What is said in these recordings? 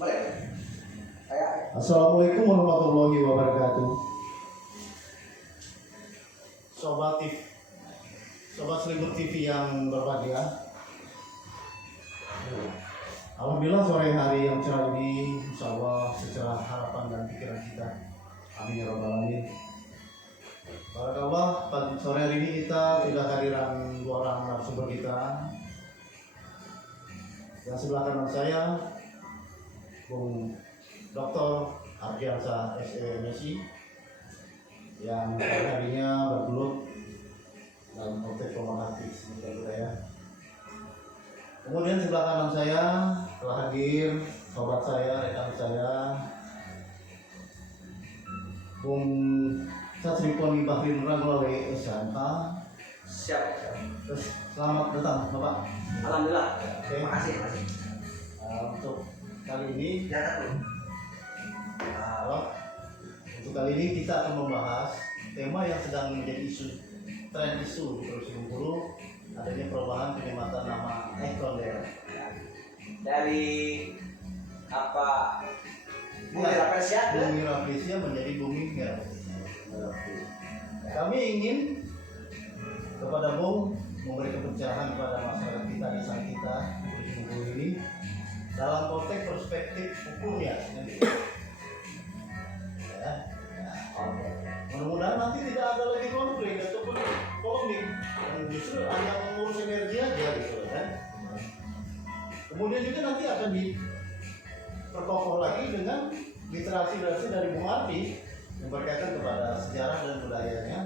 Boleh. Assalamualaikum warahmatullahi wabarakatuh. Sobat Selimut TV yang berbahagia. Alhamdulillah sore hari yang cerah ini, insya Allah secerah harapan dan pikiran kita. Amin ya rabbal alamin. Barakallah, pada sore hari ini kita sudah kehadiran dua orang narasumber kita. Yang sebelah kanan saya, Bung Dr. Ardiansa SMSI yang harinya bergelut dalam konteks romantis budaya. Kemudian sebelah kanan saya telah hadir sobat saya, rekan saya, Bung Satriponi Bahrin Ranglawe SMK. Siap. Selamat datang Bapak. Alhamdulillah. Oke. Makasih. Untuk kali ini Ya, untuk kali ini kita akan membahas tema yang sedang menjadi tren isu di Provinsi Bengkulu, adanya perubahan penyematan nama ikon daerah. dari apa? Bumi Rafflesia Bumi Rafflesia menjadi Bumi Merah. Kami ingin kepada Bung memberi pencerahan kepada masyarakat kita, desa kita di Provinsi Bengkulu ini dalam konteks perspektif hukumnya. Ya. Mudah-mudahan nanti tidak ada lagi konflik ataupun polemik, justru hanya mengurus energi aja gitu kan. Kemudian juga nanti akan diperkokoh lagi dengan literasi dari Bung Ardi yang berkaitan kepada sejarah dan budayanya,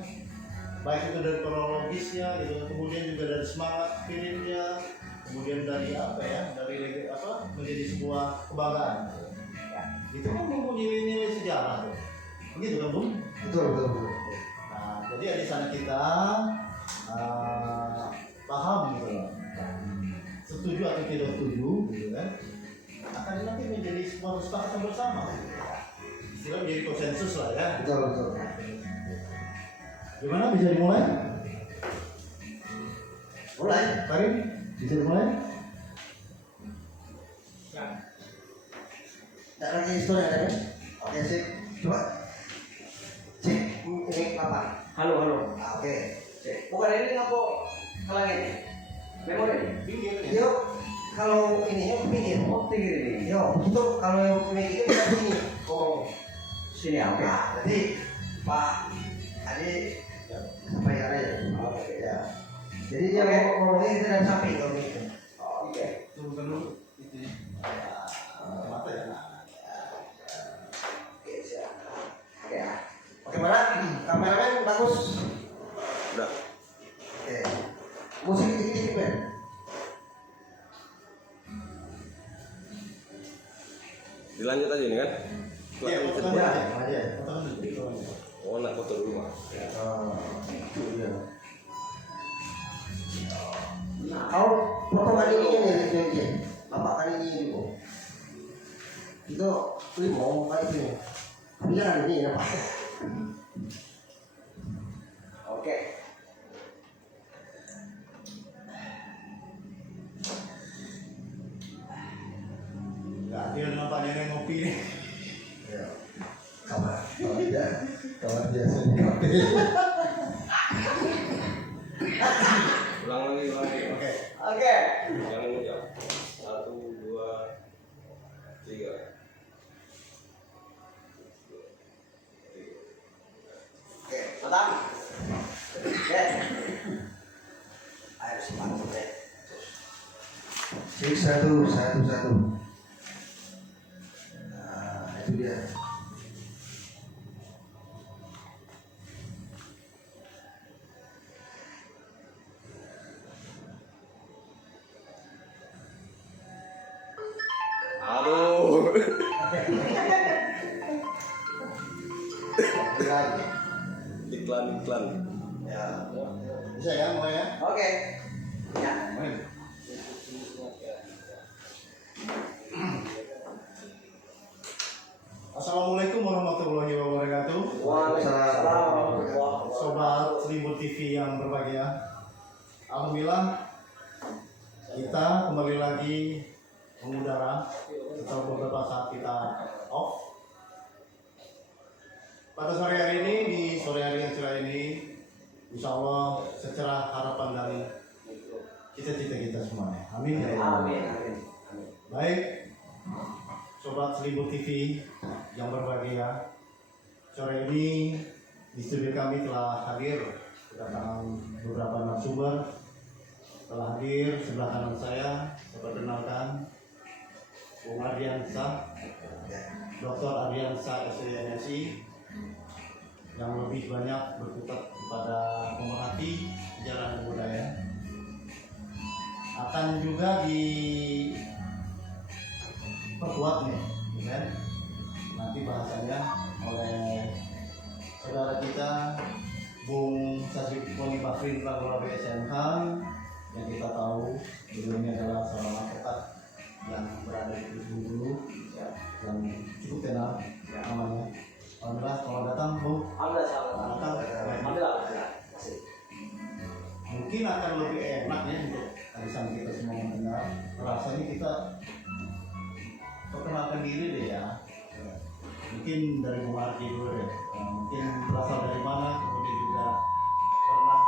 baik itu dari kronologisnya gitu, kemudian juga dari semangat spiritnya, kemudian dari dari menjadi sebuah kebanggaan. Itu kan mempunyai nilai sejarah tuh. Begitu kan Bung? Betul. Nah, jadi di sana kita paham gitu loh. Setuju atau tidak setuju gitu kan. Akan nanti menjadi sebuah kesepakatan bersama. Istilah menjadi konsensus lah ya. Betul. Gimana, bisa dimulai? Mulai. Karim, bisa dimulai? Tak lagi histori ada kan? Oke sip. Coba cek ini apa? Halo. Oke. Cek. Bukan ini ngapa kalangin? Memori. Pinggir ya. Yuk kalau ini yuk pinggir. Oh, tinggi ini. Yuk itu kalau yang ini kita bisa sini. Oh, sini ya. Oke. Nah, jadi Pak Adi sampaikan aja. Oke. Ya. Jadi dia mau ngomongnya kita dari samping kalau gitu. Oke. Turunkan dulu itu. Mata ya. Oke siap. Oke ya. Oke mana? Kameramen bagus. Udah. Oke. Musik dikit-dikit Ben. Dilanjut aja ini kan? Iya, fotokan aja. Oh, nak foto dulu mah. Iya. Kau potongan ini nih, bapak kan ini juga. Itu mau kayak ini. Tapi jangan ini ya Pak. Oke. Nggak adil nampaknya yang ngopi nih. Ya. Kamar biasa di kafe. Ulang lagi. Oke. Oke. Jangan ngucap. 1, 2, 3. Oke, mantap. Oke. Ayo semangat deh. Cek satu. Nah, itu dia. Aduh. Iklan. Ya. Bisa ya mulai ya. Oke. Ya. Main. Assalamualaikum warahmatullahi wabarakatuh. Waalaikumsalam. Sobat Selimut TV yang berbahagia. Alhamdulillah kita kembali lagi mengudara setelah beberapa saat kita off. Pada sore hari ini, di sore hari yang cerah ini, insya Allah secerah harapan dari cita-cita kita semuanya. Amin ya Allah. Amin. Amin. Amin. Baik, Sobat Selimut TV yang berbahagia, sore ini di studio kami telah hadir kedatangan beberapa narasumber. Telah hadir sebelah kanan saya perkenalkan Bung Ardiansa, Dr. Ardiansa SMSI, yang lebih banyak berkutat kepada pemerhati sejarah dan budaya. Akan juga diperkuat nih, kan? Nanti bahasannya oleh saudara kita Bung Sasib Poni Bakrin Prabowo BSMH, yang kita tahu beliau ini adalah seorang advokat yang berada di Bengkulu, ya, yang cukup tenar namanya. Alhamdulillah, kalau datang Bu, mungkin akan lebih enak ya untuk arisan kita semua mendengar. Rasanya kita perkenalkan diri deh ya. Mungkin dari Bung Ardi dulu deh. Mungkin berasal dari mana, kemudian juga pernah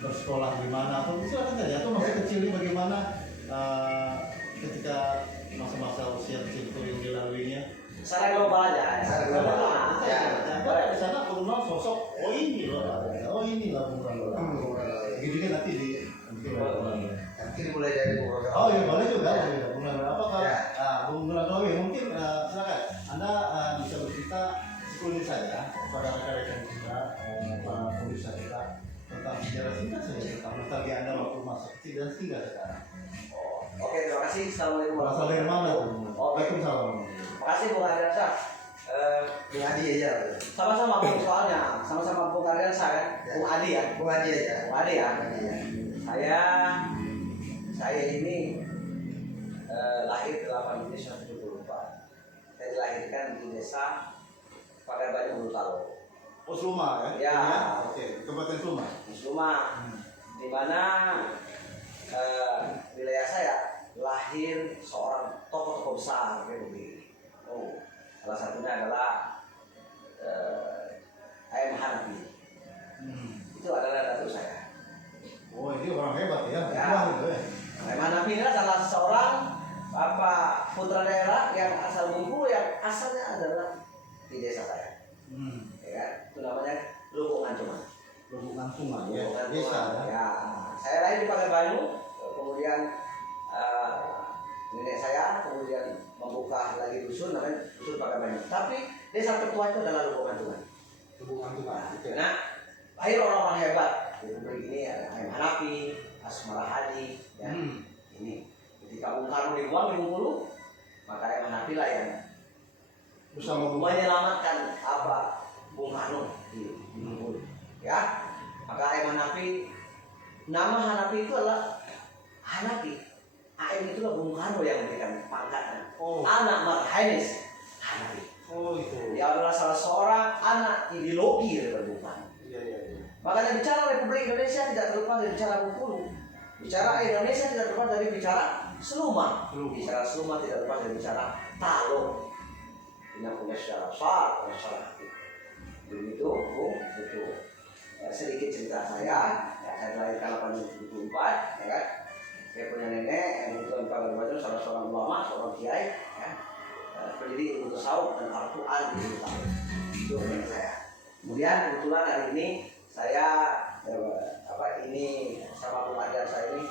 bersekolah di mana, atau silakan saja, atau masih kecil ini bagaimana ketika masa-masa usia kecil itu yang dilaluinya. Secara global aja. Di sana mengenal sosok, oh ini loh, Bung Rangga. Gitu kan nanti Nanti mulai dari beberapa. oh iya boleh juga, Bung Rangga. Apakah Bung Rangga mungkin silakan Anda bisa bercerita sekulit saja kepada rekan-rekan kita, para pemirsa kita, tentang sejarah singkat saja tentang nostalgia Anda waktu masa kecil dan hingga sekarang. Oke, terima kasih. Assalamualaikum. Berasal dari mana tuh? Waalaikumsalam. Terima kasih Bung Ardiansa. Bung Adi aja. Sama-sama Bung, soalnya sama-sama Bung Ardiansa kan. Bung Adi ya. Bung Adi aja. Bung Adi ya. Saya ini lahir 8 Juni 1974. Saya dilahirkan di desa Pagarbanyu Urutalo. Oh, Sluma ya? Ya. Oke, Kabupaten Sluma. Di Sluma, di mana wilayah saya lahir seorang tokoh besar Republik. Salah satunya adalah Ayam Hanafi. Itu adalah datuk saya. Oh, ini orang hebat ya? Ya. Gitu ya. Ayam Hanafi ini adalah seorang putra daerah yang asal Bengkulu, yang asalnya adalah di desa saya. Ya, itu namanya Lubungan Cuma. Lubungan Sungai ya, Lubungan desa Cuma. ya. Ya, saya lahir di Pagarbanyu, kemudian nenek saya kemudian membuka lagi dusun namanya dusun Pagarbanyu. Tapi desa tertua itu adalah Lubungan Cuma. Lubungan Sungai. Nah, lahir orang-orang hebat di Republik ini, ada Ayam Hanafi, Asmara Hadi, ya. Ini ketika Bung Karno dibuang di Bengkulu, maka Ayam Hanafi lah yang Bersama Bung menyelamatkan Bung Karno di Bengkulu, ya. Maka Ayam Hanafi, nama Hanafi itu adalah Hanafi. Ayam itu adalah Bung Karno yang memberikan pangkat. Anak Marhainis Hanafi. Oh itu. Dia adalah salah seorang anak ideologi dari Bung Karno. Iya. Makanya bicara Republik Indonesia tidak terlepas dari bicara Bengkulu. Bicara Indonesia tidak terlepas dari bicara Sluma. Bicara Sluma tidak terlepas dari bicara Talo. Ini punya sejarah besar, punya sejarah hati. Begitu, Bung, itu sedikit cerita saya. Ya, saya dilahirkan 874, ya kan. Saya punya nenek yang kebetulan Pagarbanyu, salah seorang ulama, seorang kiai, ya. Pendidik ilmu tasawuf dan Al-Quran di Bengkulu. Itu nenek saya. Kemudian kebetulan hari ini saya ini sama Bung Ardiansa ini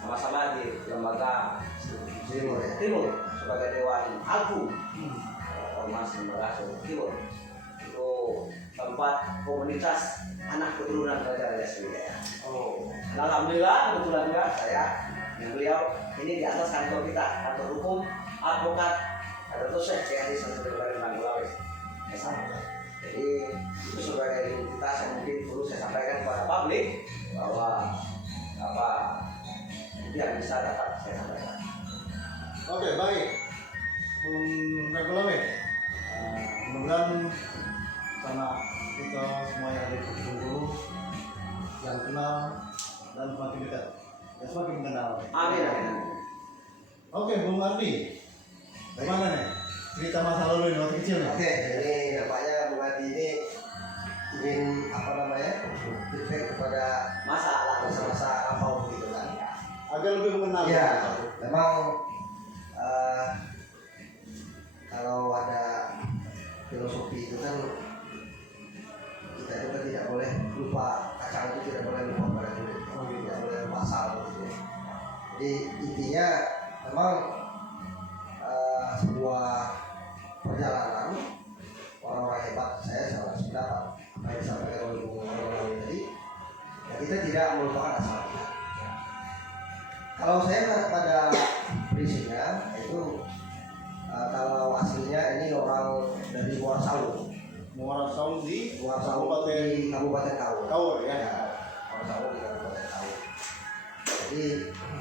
sama-sama di lembaga Timur sebagai Dewan Agung Ormas Lembaga Timur. Itu tempat komunitas anak keturunan Raja Sriwijaya. Alhamdulillah kebetulan juga saya dan beliau ini di atas kantor kita, kantor hukum advokat Dr. Syekh Cihadi Santoso Manggulawes. Jadi itu sebagai identitas yang mungkin perlu saya sampaikan kepada publik bahwa yang bisa dapat saya sampaikan. Oke, baik. Bung Regulawe, mudah-mudahan sama kita semua yang ada di Bengkulu yang kenal dan semakin dekat, dan semakin mengenal. Amin, amin. Oke, Bung Ardi, gimana nih cerita masa lalu ini waktu kecil nih? Oke, ini nampaknya Bung Adi ini ingin apa namanya feedback kepada masa-masa lampau gitu kan. Agar lebih mengenal. Iya, memang kalau ada filosofi itu kan kita itu kan tidak boleh lupa, kacang itu tidak boleh lupa pada kulit, tidak boleh lupa asal gitu. Jadi intinya memang sebuah perjalanan orang-orang hebat, saya sangat sependapat apa yang disampaikan oleh Bung Ronald tadi, ya kita tidak melupakan asal kita. Kalau saya pada prinsipnya itu kalau aslinya ini orang dari Muara Saung. Muara Saung di Muara Saung di Kabupaten Kaur. Kaur ya. Muara Saung di Kabupaten Kaur. Jadi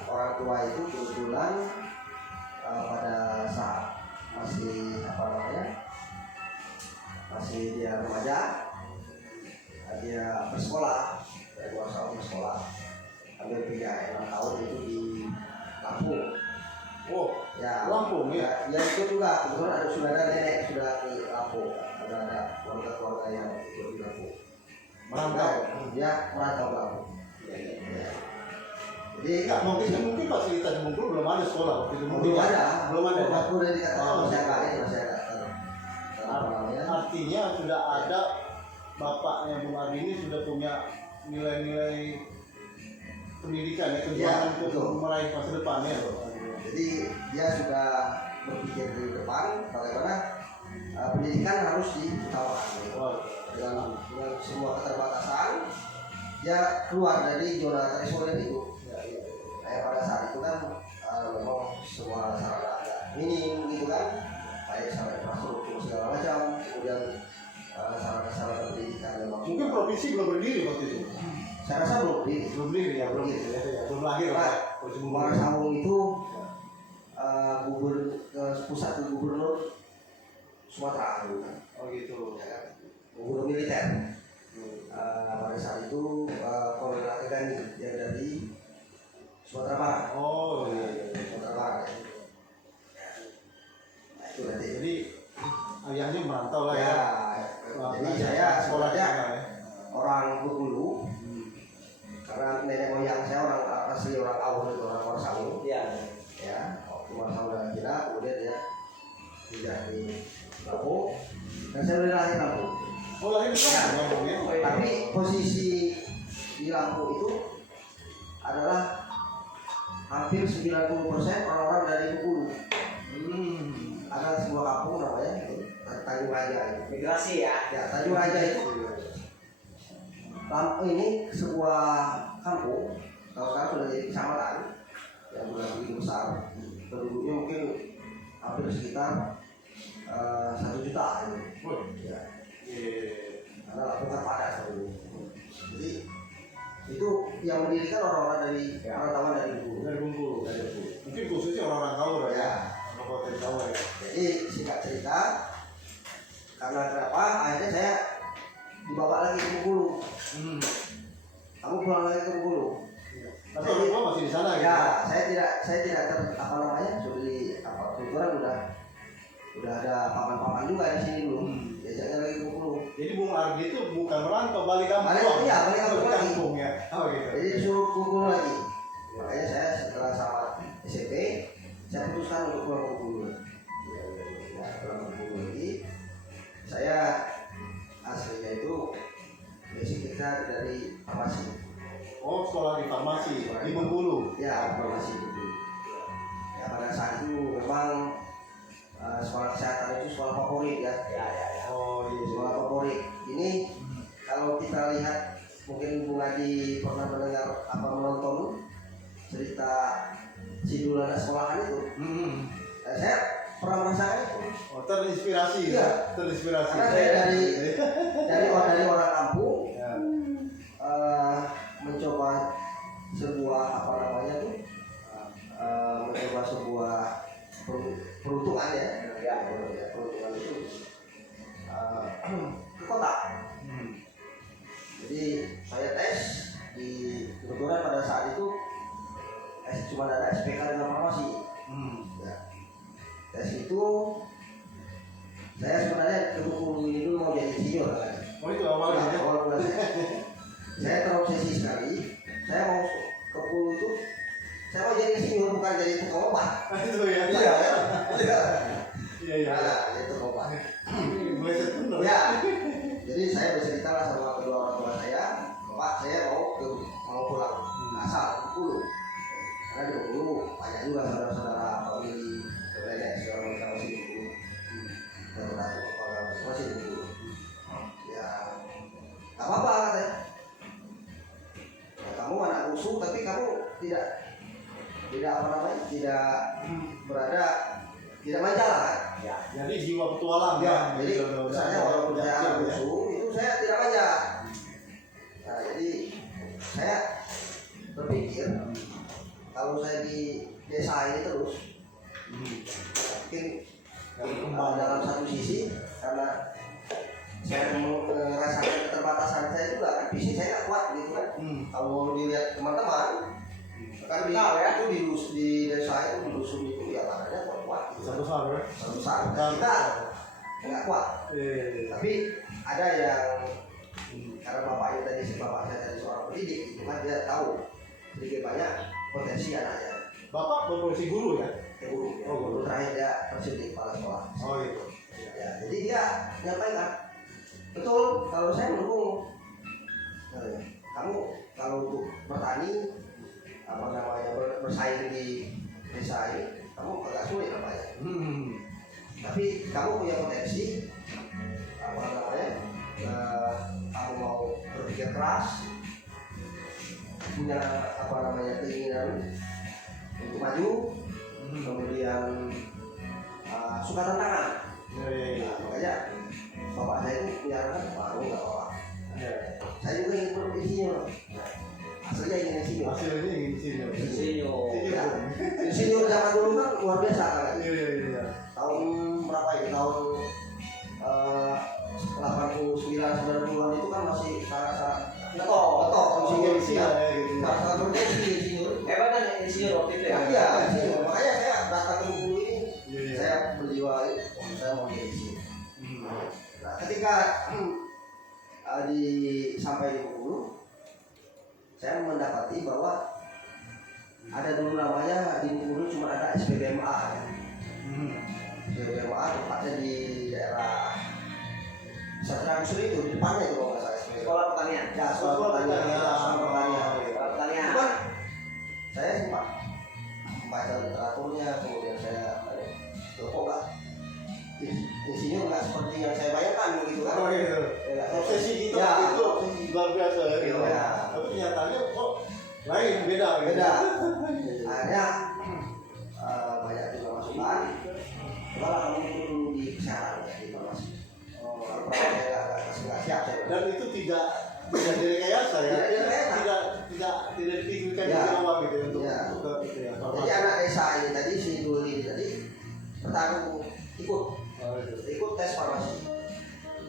orang tua itu kebetulan pada saat masih apa namanya, masih dia remaja, dia bersekolah dari Muara Saung bersekolah, ambil PKN 6 tahun itu di Lampung. Oh, Ya, Lampung ya. Ya itu juga kebetulan sudah ada nenek sudah di Lampung, ada keluarga yang ikut di Lampung. Merantau. Ya, merantau ke Lampung. Ya. Jadi Mungkin fasilitas di Bengkulu belum ada sekolah waktu itu. belum ada. Aku udah dikatakan Oh, masih ada. Apa namanya? Artinya sudah ada bapaknya Bung Adi ini sudah punya nilai-nilai pendidikan ya, kejuangan Ya, betul. untuk meraih masa depan ya. Jadi dia sudah berpikir di depan bagaimana pendidikan harus diutamakan. Wah, Dengan sebuah keterbatasan, dia keluar dari zona terisolir itu. Kayak pada saat itu kan memang semua sarana agak minim gitu kan, baik sarana infrastruktur segala macam, kemudian sarana pendidikan memang. mungkin provinsi belum berdiri waktu itu. Saya rasa belum di Belum berdiri ya, belum belum lahir Pak, ya. Provinsi Bengkulu. Muara Saung itu pusat gubernur Sumatera dulu kan. Oh gitu. Ya kan? Gubernur militer. Pada saat itu Kolonel Akegani yang dari Sumatera Barat. Oh iya. Sumatera Barat. Nah, itu nanti. Jadi ayahnya merantau lah ya. Jadi saya sekolah sebenarnya ya. orang Bengkulu karena nenek moyang saya orang asli orang Awur itu orang Muara Saung. Iya. Ya, Muara Saung dan Cina, kemudian dia tidak di Lampung dan saya udah lahir Lampung. Oh lahir di sana Lampung ya. Tapi posisi di Lampung itu adalah hampir 90% orang-orang dari Bengkulu. Ada sebuah kampung namanya Tanjung Raja itu. Migrasi ya. Ya, Tanjung Raja itu ini sebuah kampung, kalau sekarang sudah jadi kecamatan yang sudah begitu besar, penduduknya mungkin hampir sekitar 1 juta gitu. Ya. Karena Lampung kan padat dulu. Jadi itu yang mendirikan orang-orang dari perantauan dari Bengkulu. Dari Bengkulu. Dari Bengkulu. Mungkin khususnya orang-orang Kaur ya. Ya. Kabupaten Kaur ya. Jadi singkat cerita, karena kenapa akhirnya saya dibawa lagi ke Bengkulu. Kamu pulang lagi ke Bengkulu. Tapi orang tua masih di sana Ya, gitu. saya tidak apa namanya, sudah di apa kebetulan udah ada papan-papan juga di sini dulu. Biasanya lagi ke Bengkulu. Jadi Bung Ardi itu bukan merantau, balik kampung. Iya, balik kampung lagi. Kampung ya. Oh gitu. Jadi disuruh ke Bengkulu lagi. Makanya saya setelah sama SMP, saya putuskan untuk pulang ke Bengkulu. Ya, pulang ke Bengkulu lagi. Saya aslinya itu basic kita dari farmasi. Oh sekolah di farmasi di Bengkulu. Ya, farmasi itu. Ya, pada saat itu memang sekolah kesehatan itu sekolah favorit ya. Oh iya. Sekolah favorit. Ini kalau kita lihat, mungkin Bung Adi pernah mendengar apa menonton cerita Sidulana sekolahan itu. Saya pernah merasakan itu. Oh terinspirasi. Iya. Terinspirasi. Karena saya dari orang kampung Ya. mencoba sebuah apa namanya tuh, mencoba sebuah peruntungan ya, peruntungan itu ke kota. Jadi saya tes di kebetulan pada saat cuma ada SPK dengan farmasi. Ya. Tes itu saya sebenarnya ke Bengkulu ini dulu mau jadi insinyur kan. Oh itu awalnya Nah, ya? awal mula saya terobsesi sekali. Saya mau ke Bengkulu itu saya mau jadi insinyur bukan jadi tukang obat. Itu ya? Iya. Iya, iya. Nah, itu obat. Meleset bener. Ya. Jadi saya bercerita lah sama kedua orang tua saya, Pak saya mau pulang asal Bengkulu. Karena di Bengkulu banyak juga saudara-saudara famili nenek segala macam masih di Bengkulu. Masih di Bengkulu. Ya, nggak apa-apa katanya. Ya, kamu anak musuh tapi kamu tidak apa namanya, tidak berada, tidak manja lah kan? Ya. Jadi jiwa petualang Ya, kan? jadi misalnya walaupun saya anak musuh itu saya tidak manja. Nah, jadi saya berpikir kalau saya di desa ini terus mungkin dalam satu sisi karena saya merasakan keterbatasan saya juga kan, fisik saya nggak kuat gitu kan. Kalau dilihat teman-teman kan di desa itu di dusun itu ya badannya kuat gitu. Besar ya? Besar kita nggak kuat. Tapi ada yang karena bapaknya tadi bapaknya tadi seorang pendidik itu kan dia tahu sedikit banyak potensi anaknya. Bapak berprofesi guru ya? Guru, ya. Guru terakhir dia terjun di kepala sekolah. Oh gitu. Ya, jadi dia nyampaikan betul kalau saya mendukung. Kamu kalau untuk bertani apa namanya bersaing di desa ini kamu agak sulit namanya. Tapi kamu punya potensi apa namanya? Kamu mau berpikir keras, punya apa namanya keinginan untuk maju, kemudian suka tantangan. Nah, makanya bapak saya itu menyarankan baru nggak apa-apa. Saya juga ingin berinsinyur. Aslinya ingin insinyur. Hasilnya insinyur. Ya, insinyur zaman dulu kan luar biasa kan. Iya. Tahun berapa ini? Tahun 89-90-an itu kan masih sangat ngetok insinyur Iya, gitu. sangat bergengsi insinyur. Hebat kan insinyur waktu itu ya? Iya, insinyur. Makanya saya datang ke Bengkulu ini, Iya. saya berjiwa, saya mau jadi insinyur. Nah, ketika sampai di Bengkulu, saya mendapati bahwa ada dulu namanya di Bengkulu cuma ada SPBMA ya. SPBMA tempatnya di daerah Satria Musri itu di depannya itu kalau nggak salah SPBMA. Sekolah pertanian. Ya, sekolah pertanian. Sekolah pertanian. Itu kan saya sempat membaca literaturnya, kemudian saya kok nggak insinyur nggak seperti yang saya bayangkan begitu kan? Oh iya. Prosesi kita Ya, itu luar biasa ya. Gitu, ya. Tapi kenyataannya kok lain, beda. Gitu. Beda. Akhirnya banyak juga masukan. Kalau kamu itu dulu di kesehatan ya, di farmasi. Kalau perawat saya nggak siap saya. Dan itu tidak direkayasa ya. Tidak direkayasa. Tidak dipikirkan Ya. di awal gitu untuk Ya. itu ya. Jadi anak desa ini tadi si Duli tadi pertama ikut tes farmasi.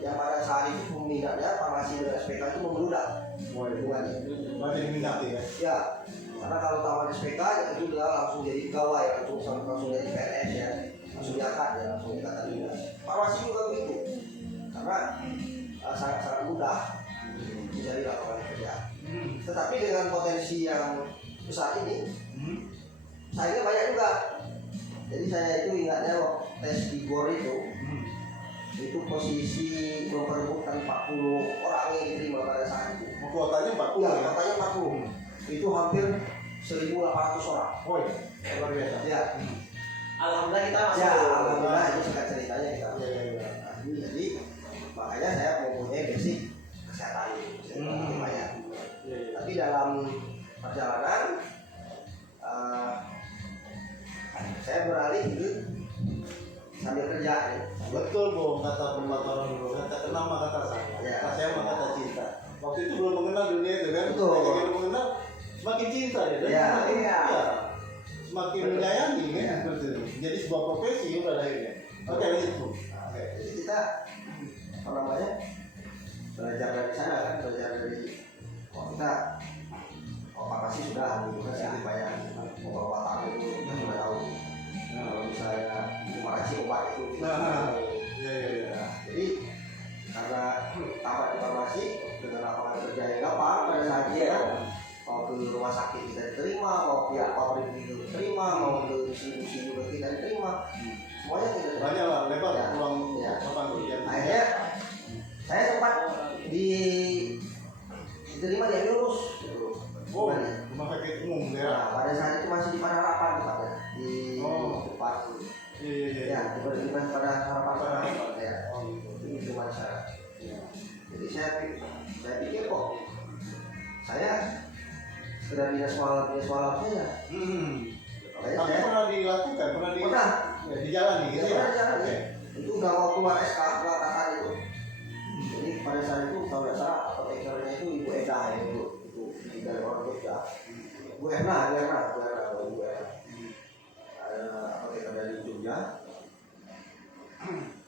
Yang pada saat itu peminatnya farmasi dan SPK itu membludak. Hubungannya. Masih diminati ya. Ya, karena kalau tamat SPK itu dia langsung jadi pegawai, langsung jadi PNS ya, langsung diangkat ya, langsung diangkat juga. Farmasi juga begitu, karena sangat mudah bisa dilakukan kerja. Tetapi dengan potensi yang besar ini, sayangnya banyak juga. Jadi saya itu ingatnya waktu tes di GOR itu posisi memperebutkan 40 orang yang diterima pada saat itu. Kuotanya 40 Ya, ya. katanya 40. Itu hampir 1.800 orang. Oh iya. Luar biasa. Ya, Alhamdulillah kita masuk. ya, alhamdulillah itu singkat ceritanya kita. Iya. Nah, jadi makanya saya mempunyai basic kesehatan itu. Banyak. Tapi dalam perjalanan saya beralih ke sambil kerja ya. Betul Bung, kata pemataran dulu, kata kenal mah kata saya, Ya. kata saya mah kata cinta. Waktu itu belum mengenal dunia itu kan, Betul. Ketika belum mengenal, semakin cinta ya, dan Ya. semakin, Iya. semakin Betul. menyayangi kan, Ya. seperti itu. Jadi sebuah profesi pada akhirnya. Oke, lanjut Bung. Oke, jadi kita apa namanya belajar dari sana kan, belajar dari kita farmasi sudah sedikit banyak beberapa mau pihak pabrik itu terima, mau ke distribusi juga kita terima, semuanya kita terima. Banyak lah, lebar Ya. ruang Ya. lapangan kerja. Akhirnya saya sempat diterima di Agilus gitu. Oh, rumah sakit umum Nah, daerah. pada saat itu masih di Panarapan tempatnya di Oh. depan Iya. ya di depan pada harapan ya Oh, gitu. ini cuma saya. Jadi saya pikir kok saya sekedar dinas malam saja. Makanya Tapi saya pernah dilakukan, pernah pernah dijalani gitu ya? pernah jalan Oke. ya. Itu udah mau keluar SK pengangkatan itu. Jadi pada saat itu kalau nggak salah apotekernya itu Ibu Eda ya itu dari orang Jogja. Bu Erna. Apoteker dari Jogja.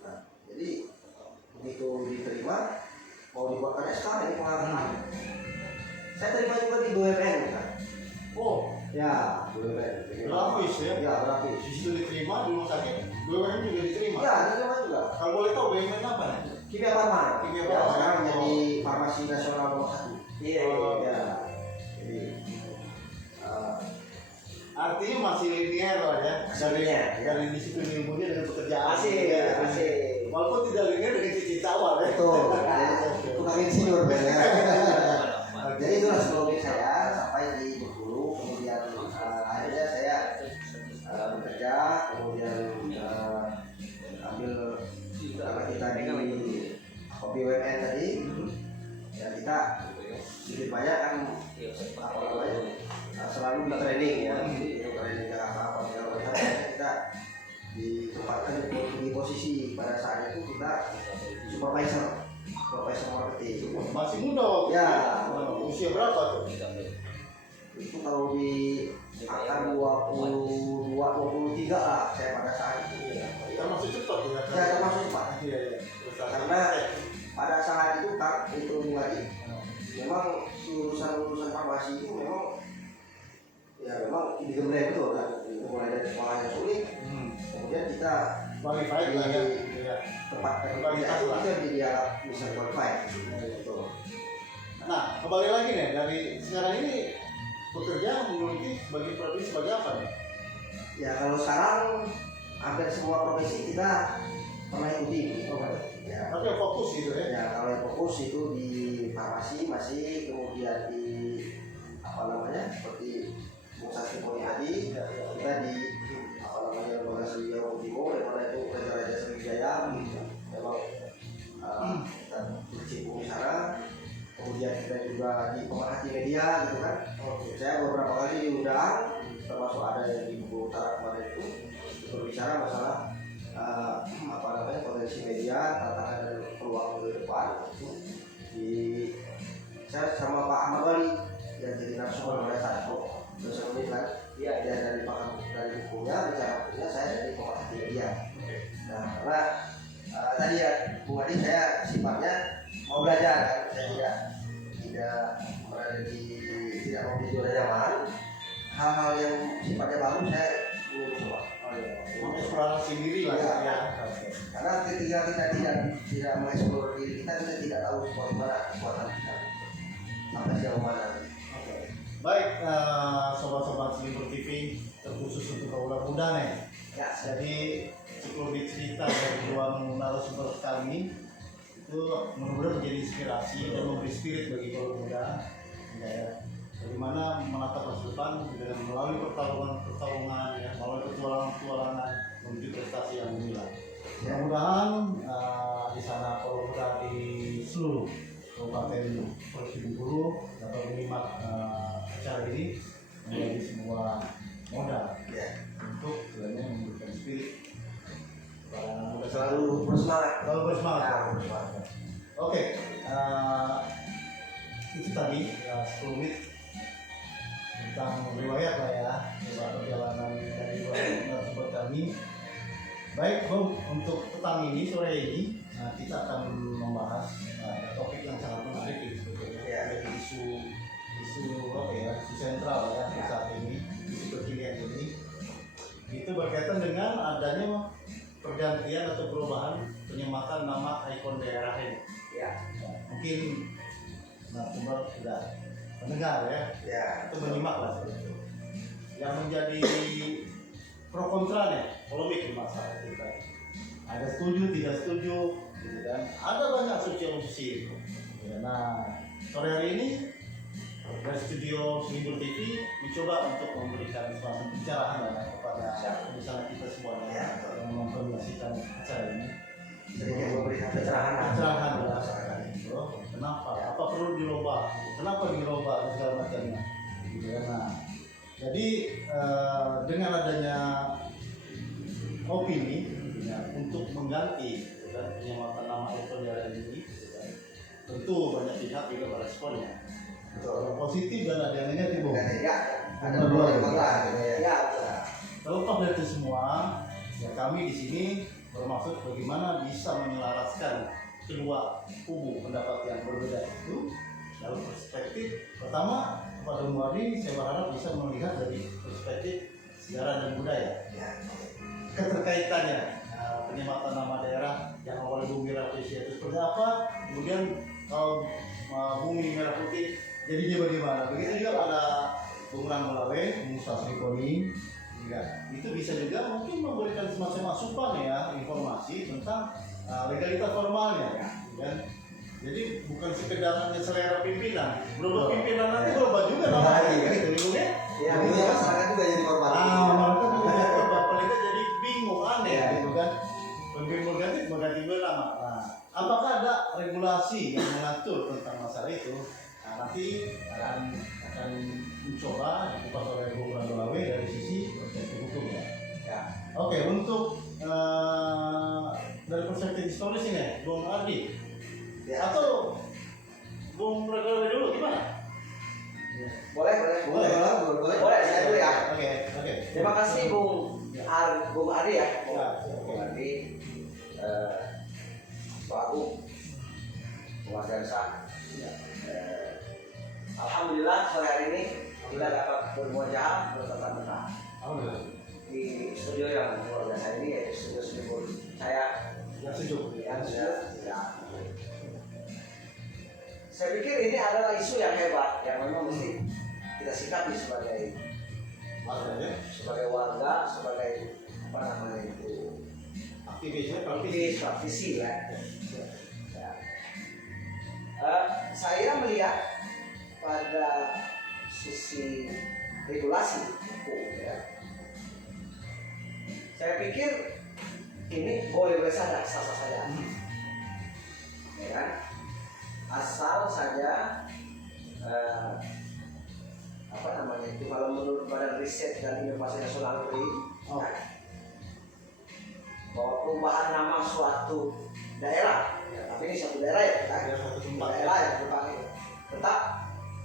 Nah, jadi begitu diterima mau dibuatkan SK ini pengangkatan. Saya terima juga di BUMN kan. Oh, Ya, BUMN. berlapis ya? Ya, berlapis. Di situ diterima, di rumah sakit, BUMN juga diterima. Ya, diterima juga. Kalau boleh tahu BUMN apa nih? Kimia Farma. Kimia Ya, Farma. sekarang Oh. jadi farmasi nasional nomor 1. Iya. Ya. Jadi Artinya masih linear lah ya. Linear, ya. Dari disiplin ilmunya dengan pekerjaan. Masih, Ya. masih. Walaupun tidak linear dengan cita-cita awal ya. betul. Tukang insinyur ya. Jadi itulah psikologi saya sampai di Bengkulu, kemudian akhirnya saya bekerja, kemudian ambil karena kita di BUMN tadi, ya kita sedikit banyak kan apa namanya selalu di training ya, di training apa segala macam. Akhirnya kita ditempatkan di posisi pada saat itu kita supervisor marketing. Masih muda waktu Ya. itu. Usia berapa tuh? Itu kalau di angka 23 lah saya pada saat itu ya. Termasuk cepat ya. Ya termasuk Pak. Iya. Terus Karena pada saat itu Kak itu lagi memang lulusan farmasi itu memang digembleng betul kan. Mulai dari sekolah yang sulit, kemudian kita qualified lah ya. Iya. tempat kerja itu kita dia bisa qualified. Gitu. Nah, kembali lagi nih dari sekarang ini bekerja memiliki sebagai profesi sebagai apa nih? Ya kalau sekarang hampir semua profesi kita pernah ikuti. Ya. Tapi yang fokus gitu ya. Ya kalau yang fokus itu di farmasi masih, kemudian di apa namanya seperti Musasi tadi kita di apa namanya lembaga Sriwijaya Timur, yang mana itu Raja Sriwijaya memang kita berkecimpung di sana. Kemudian kita juga di pemerhati media gitu kan. Saya beberapa kali diundang, termasuk ada yang di Bogor Utara kemarin itu berbicara masalah apa namanya potensi media, tantangan dan peluang ke depan itu di saya sama Pak Ahmad Wali yang jadi narasumber pada saat itu menit kan dia dari pakar dari bukunya bicara bukunya, saya dari pemerhati media. Nah karena tadi ya Bu Adi saya sifatnya mau belajar kan, saya tidak berada tidak mau di zona nyaman, hal-hal yang sifatnya baru saya ingin coba. Mengeksplorasi diri lah ya. Karena ketika kita tidak mengeksplor diri kita tidak tahu bagaimana kekuatan kita sampai sejauh mana. Baik, sobat-sobat Sliver TV, terkhusus untuk kaula muda nih. Ya, Jadi psikologi cerita dari dua narasumber kali ini itu benar-benar menjadi inspirasi dan memberi spirit bagi kaula muda. Ya, bagaimana menatap masa depan dengan melalui pertarungan, ya, melalui petualangan menuju prestasi yang gemilang. Mudah-mudahan di sana kaula muda di seluruh Kabupaten Provinsi Bengkulu dapat menyimak acara ini menjadi sebuah modal ya. untuk sebenarnya memberikan spirit para anak muda Selalu bersemangat. selalu bersemangat. Ya, bersemangat. Oke, itu tadi 10 menit tentang riwayat lah ya tentang perjalanan dari dua narasumber kami. Baik, Bob, untuk petang ini sore ini kita akan membahas topik yang sangat menarik ini sebetulnya, Ya. yaitu isu apa ya, isu sentral ya saat ini, isu kekinian ini. Itu berkaitan dengan adanya pergantian atau perubahan penyematan nama ikon daerah ini. Ya, Mungkin narasumber sudah mendengar ya, ya. itu menyimak lah seperti itu. menjadi pro kontra nih, polemik di masalah kita. Ada setuju, tidak setuju, gitu kan. Ada banyak asumsi. Ya, nah, sore hari ini dari studio Singbur TV mencoba untuk memberikan semacam pencerahan ya, kepada misalnya kita semuanya yang menonton acara ini. Sedikit memberikan pencerahan. Ya. Kenapa? Apa perlu dirubah? Kenapa dirubah dan segala macamnya? Gitu ya. Nah, jadi dengan adanya opini ya, untuk mengganti penyematan nama itu daerah ini, tentu banyak pihak juga meresponnya. Yang positif dan ada yang negatif, Bu. Ya, ada pro dan kontra. Ya. Terlepas dari itu semua, ya kami di sini bermaksud bagaimana bisa menyelaraskan kedua kubu pendapat yang berbeda itu dalam perspektif pertama kepada Muardi, saya berharap bisa melihat dari perspektif sejarah dan budaya. Keterkaitannya penyematan nama daerah yang awalnya Bumi Merah Putih itu seperti apa, kemudian kalau Bumi Merah Putih jadinya bagaimana. Begitu juga ada Bung Ranggolawe, Bung Sasrikoni, ya, itu bisa juga mungkin memberikan semacam masukan ya, informasi tentang legalitas formalnya ya, kan? Jadi bukan sekedar hanya selera pimpinan, berubah pimpinan nanti berubah juga namanya, gitu ya. Ya, ini masyarakat juga jadi korban. Mereka juga jadi korban, paling jadi bingung, aneh gitu kan. Pemimpin mengganti nama. Nah, apakah ada regulasi yang mengatur tentang masalah itu? Nah, nanti akan mencoba dikupas oleh Bung Ranggolawe dari sisi perspektif hukum ya. Oke, untuk dari perspektif historis ini, Bung Ardi, atau Bung Ranggolawe dulu gimana? Boleh. Saya dulu ya. Oke. Terima kasih Bung Adi ya. Bung Adi, Pak Agung, Bung Ardiansa. Alhamdulillah sore hari ini kita dapat bermuajah bertatap muka di studio yang luar biasa ini, yaitu studio Singbur saya Yang sejuk. ya. Saya pikir ini adalah isu yang hebat yang memang mesti kita sikapi sebagai warga, sebagai apa namanya itu praktisi ya. Saya melihat pada sisi regulasi hukum ya. Saya pikir ini boleh saja, sah-sah saja, ya kan? Asal saja apa namanya itu, kalau menurut Badan Riset dan Inovasi Nasional BRI, bahwa perubahan nama suatu daerah, ya, tapi ini satu daerah ya, kan? Daerah yang dipakai, tetap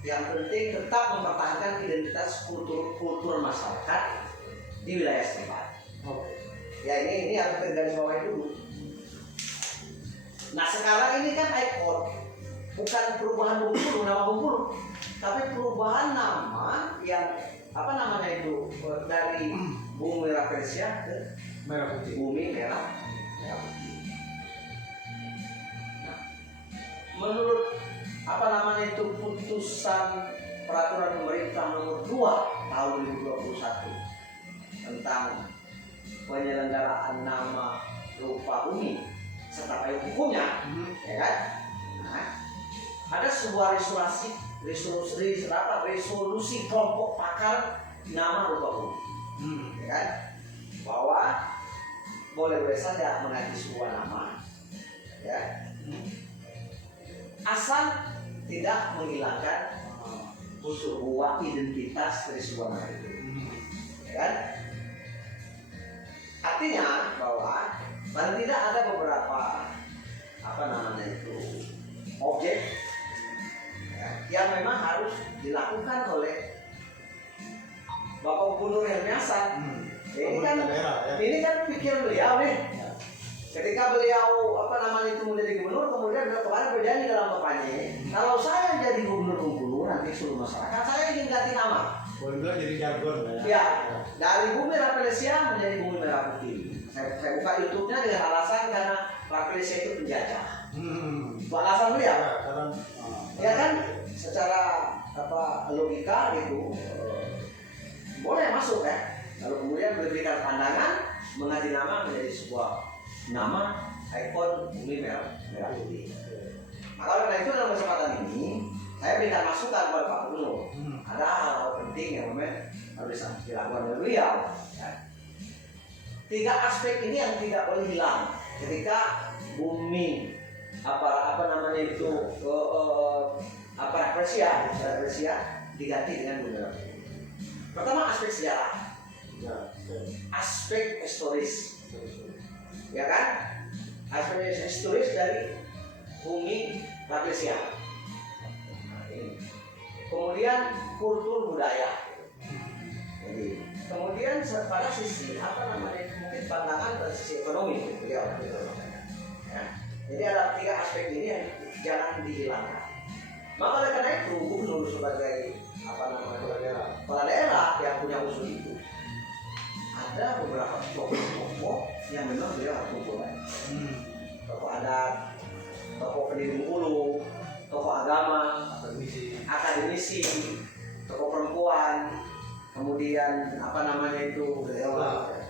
yang penting tetap mempertahankan identitas kultur masyarakat di wilayah setempat. Ya ini harus digarisbawahi dulu. Nah sekarang ini kan ikon, bukan perubahan Bengkulu, nama Bengkulu, tapi perubahan nama yang apa namanya itu, dari Bumi Merah Persia ke Merah Putih. Bumi Merah Putih. Nah, menurut apa namanya itu putusan peraturan pemerintah nomor 2 tahun 2021 tentang penyelenggaraan nama rupa bumi serta payung hukumnya, ya kan? Nah, ada sebuah resolusi kelompok pakar nama rupa bumi, ya kan? Bahwa boleh saja mengganti sebuah nama, ya, asal tidak menghilangkan sebuah identitas dari sebuah nama itu, ya kan? Artinya bahwa paling tidak ada beberapa apa namanya itu objek ya, yang memang harus dilakukan oleh Bapak Gubernur yang biasa. Ini kan pikiran beliau nih. Ketika beliau apa namanya itu menjadi gubernur, kemudian beliau kemarin berjanji dalam kampanye, kalau saya jadi gubernur Bengkulu nanti seluruh masyarakat saya ingin ganti nama. Boleh bilang jadi jargon ya. Ya, dari Bumi Merah Persia menjadi Bumi Merah Putih. Saya buka YouTube-nya dengan alasan karena Persia itu penjajah. Itu alasan beliau. Ya kan, secara apa logika gitu boleh masuk masuk ya. Lalu kemudian berikan pandangan mengganti nama menjadi sebuah nama ikon bumi merah putih. Maka karena itu dalam kesempatan ini saya berikan masukan kepada Pak Gubernur. Ada hal-hal penting yang memang harus dilakukan oleh beliau. Ya. 3 aspek ini yang tidak boleh hilang ketika bumi apa namanya itu rapresia diganti dengan bumi merah putih. Pertama aspek sejarah, aspek historis, ya kan? Aspek historis dari bumi rapresia. Kemudian kultur budaya. Jadi, kemudian pada sisi mungkin pandangan dari sisi ekonomi beliau. Ya. Jadi ada 3 aspek ini yang jangan dihilangkan. Maka oleh karena itu Gubernur sebagai kepala daerah yang punya usul itu, ada beberapa tokoh-tokoh yang memang beliau harus kumpulkan. Tokoh adat, tokoh pendiri Bengkulu, tokoh agama, akademisi, tokoh perempuan, kemudian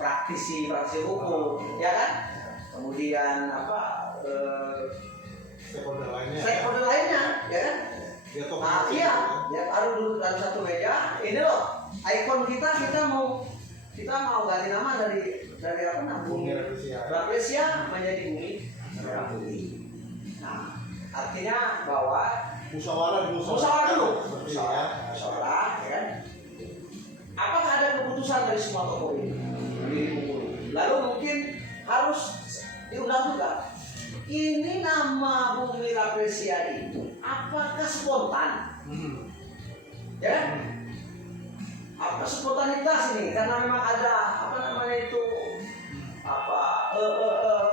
praktisi hukum, ya kan? Kemudian stakeholder lainnya, ya kan? Iya, ya baru duduk dalam satu meja. Ini loh, ikon kita mau ganti nama dari bumi rapresia menjadi bumi merah putih. Nah, artinya bahwa musyawarah dulu, musyawarah, ya kan? Apakah ada keputusan dari semua tokoh ini? Lalu mungkin harus diundang juga. Ini nama bumi rapresia itu apakah spontan? Ya kan? Apa spontanitas ini? Karena memang ada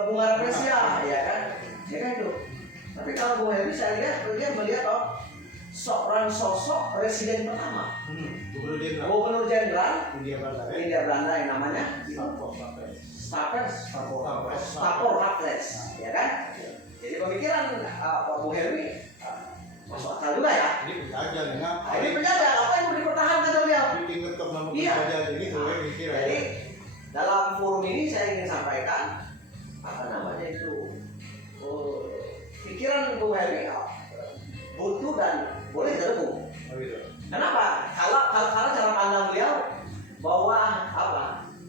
bunga rapresia, ya kan? Ya kan itu. Tapi kalau Bu Heri saya lihat dia melihat seorang sosok presiden pertama, Gubernur Jenderal Hindia Belanda yang namanya Stafford Raffles, ya kan? Jadi pemikiran Pak Bu Heri masuk akal juga ya. Ini penjajah, apa yang mau dipertahankan beliau? Iya. Jadi dalam forum ini saya ingin sampaikan pikiran Bu Heri butuh dan boleh didukung. Kenapa? Kalau cara pandang beliau bahwa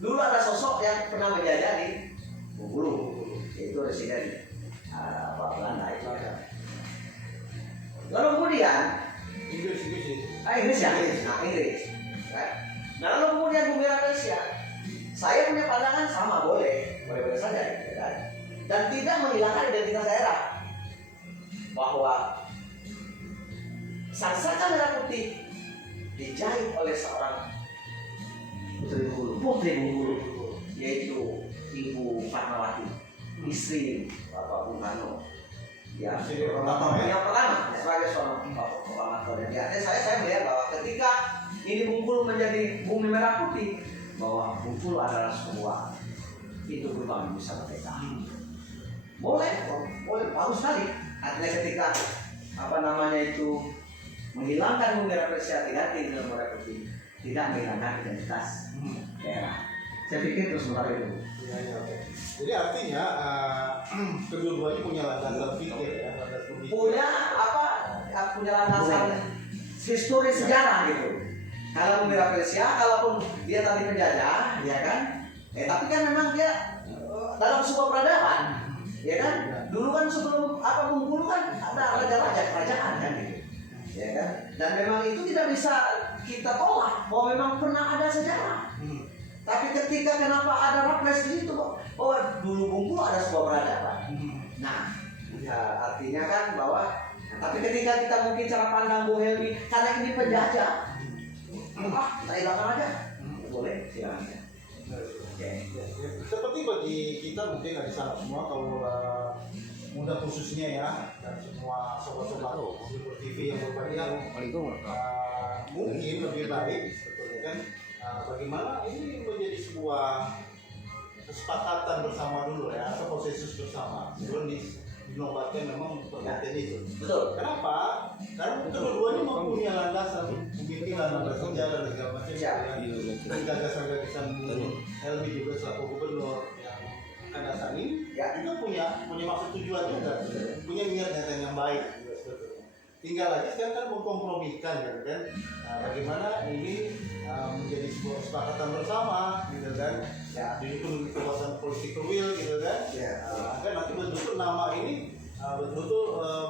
dulu ada sosok yang pernah menjajah di Bengkulu, yaitu residen Belanda itu. Lalu kemudian Inggris. Nah lalu kemudian bumi rapresia, saya punya pandangan sama, boleh saja, ya kan? Dan tidak menghilangkan identitas daerah, bahwa Sangsaka Merah Putih dijahit oleh seorang putri Bengkulu, yaitu Ibu Fatmawati, istri Bapak Bung Karno. Ya, yang pertama sebagai seorang proklamator. Jadi artinya saya melihat bahwa ketika ini Bengkulu menjadi bumi merah putih, bahwa Bengkulu adalah sebuah pintu gerbang bisa merdeka. Boleh, bagus sekali. Artinya ketika menghilangkan bumi rapresia diganti dengan merah putih, tidak menghilangkan identitas daerah. Saya pikir itu sebentar itu. Jadi artinya kedua-duanya punya landasan pikir ya, punya landasan historis sejarah gitu. Kalau bumi rapresia, kalaupun dia tadi penjajah, ya kan? Tapi kan memang dia dalam sebuah peradaban, ya kan? Dulu kan sebelum Bengkulu kan ada raja-raja kerajaan kan gitu, ya kan? Dan memang itu tidak bisa kita tolak bahwa memang pernah ada sejarah. Tapi ketika kenapa ada Raffles di situ, bahwa dulu Bengkulu ada sebuah peradaban. Nah, ya artinya kan bahwa tapi ketika kita mungkin cara pandang Bu Helmi, karena ini penjajah, kita hilangkan aja, boleh silakan. Seperti bagi kita mungkin di sana semua, kalau muda khususnya ya, dan semua sobat-sobat TV yang berbahagia, mungkin lebih baik sebetulnya kan, bagaimana ini menjadi sebuah kesepakatan bersama dulu ya, atau konsensus bersama sebelum dinobatkan memang pergantian itu. Betul. Kenapa? Karena kedua-duanya mempunyai landasan pemikiran, landasan sejarah dan segala macam. Ya. Dan gagasan-gagasan Bung Helmi juga selaku gubernur yang akan datang ini juga punya maksud tujuan juga, punya niat yang baik. Tinggal lagi sekarang kan mengkompromikan gitu kan. Nah, bagaimana ini menjadi sebuah kesepakatan bersama gitu kan. Ya, didukung kekuasaan political will gitu kan. Agar nanti betul-betul nama ini betul-betul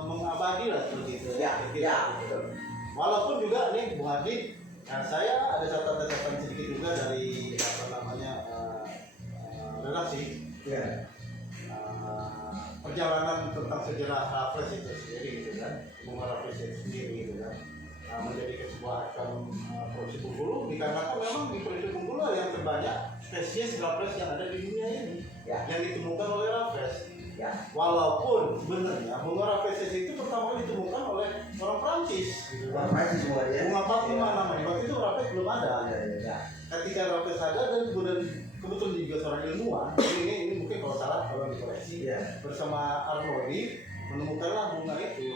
mengabadi lah seperti itu. Betul. Walaupun juga nih Bung Hadi, saya ada catatan sedikit juga dari redaksi. Perjalanan tentang sejarah Raffles itu sendiri gitu kan, Bung Raffles itu sendiri gitu kan, menjadi sebuah ikon produksi Bengkulu dikarenakan memang di produksi Bengkulu yang terbanyak spesies Raffles yang ada di dunia ini yang ditemukan oleh Raffles. Walaupun sebenarnya bunga Raffles itu pertama kali ditemukan oleh orang Prancis gitu kan. Bunga Fatima namanya, waktu itu Raffles belum ada. Ketika Raffles ada dan kebetulan juga seorang ilmuwan, ini mungkin kalau salah kalau dikoreksi, bersama Arnoldi menemukanlah bunga itu.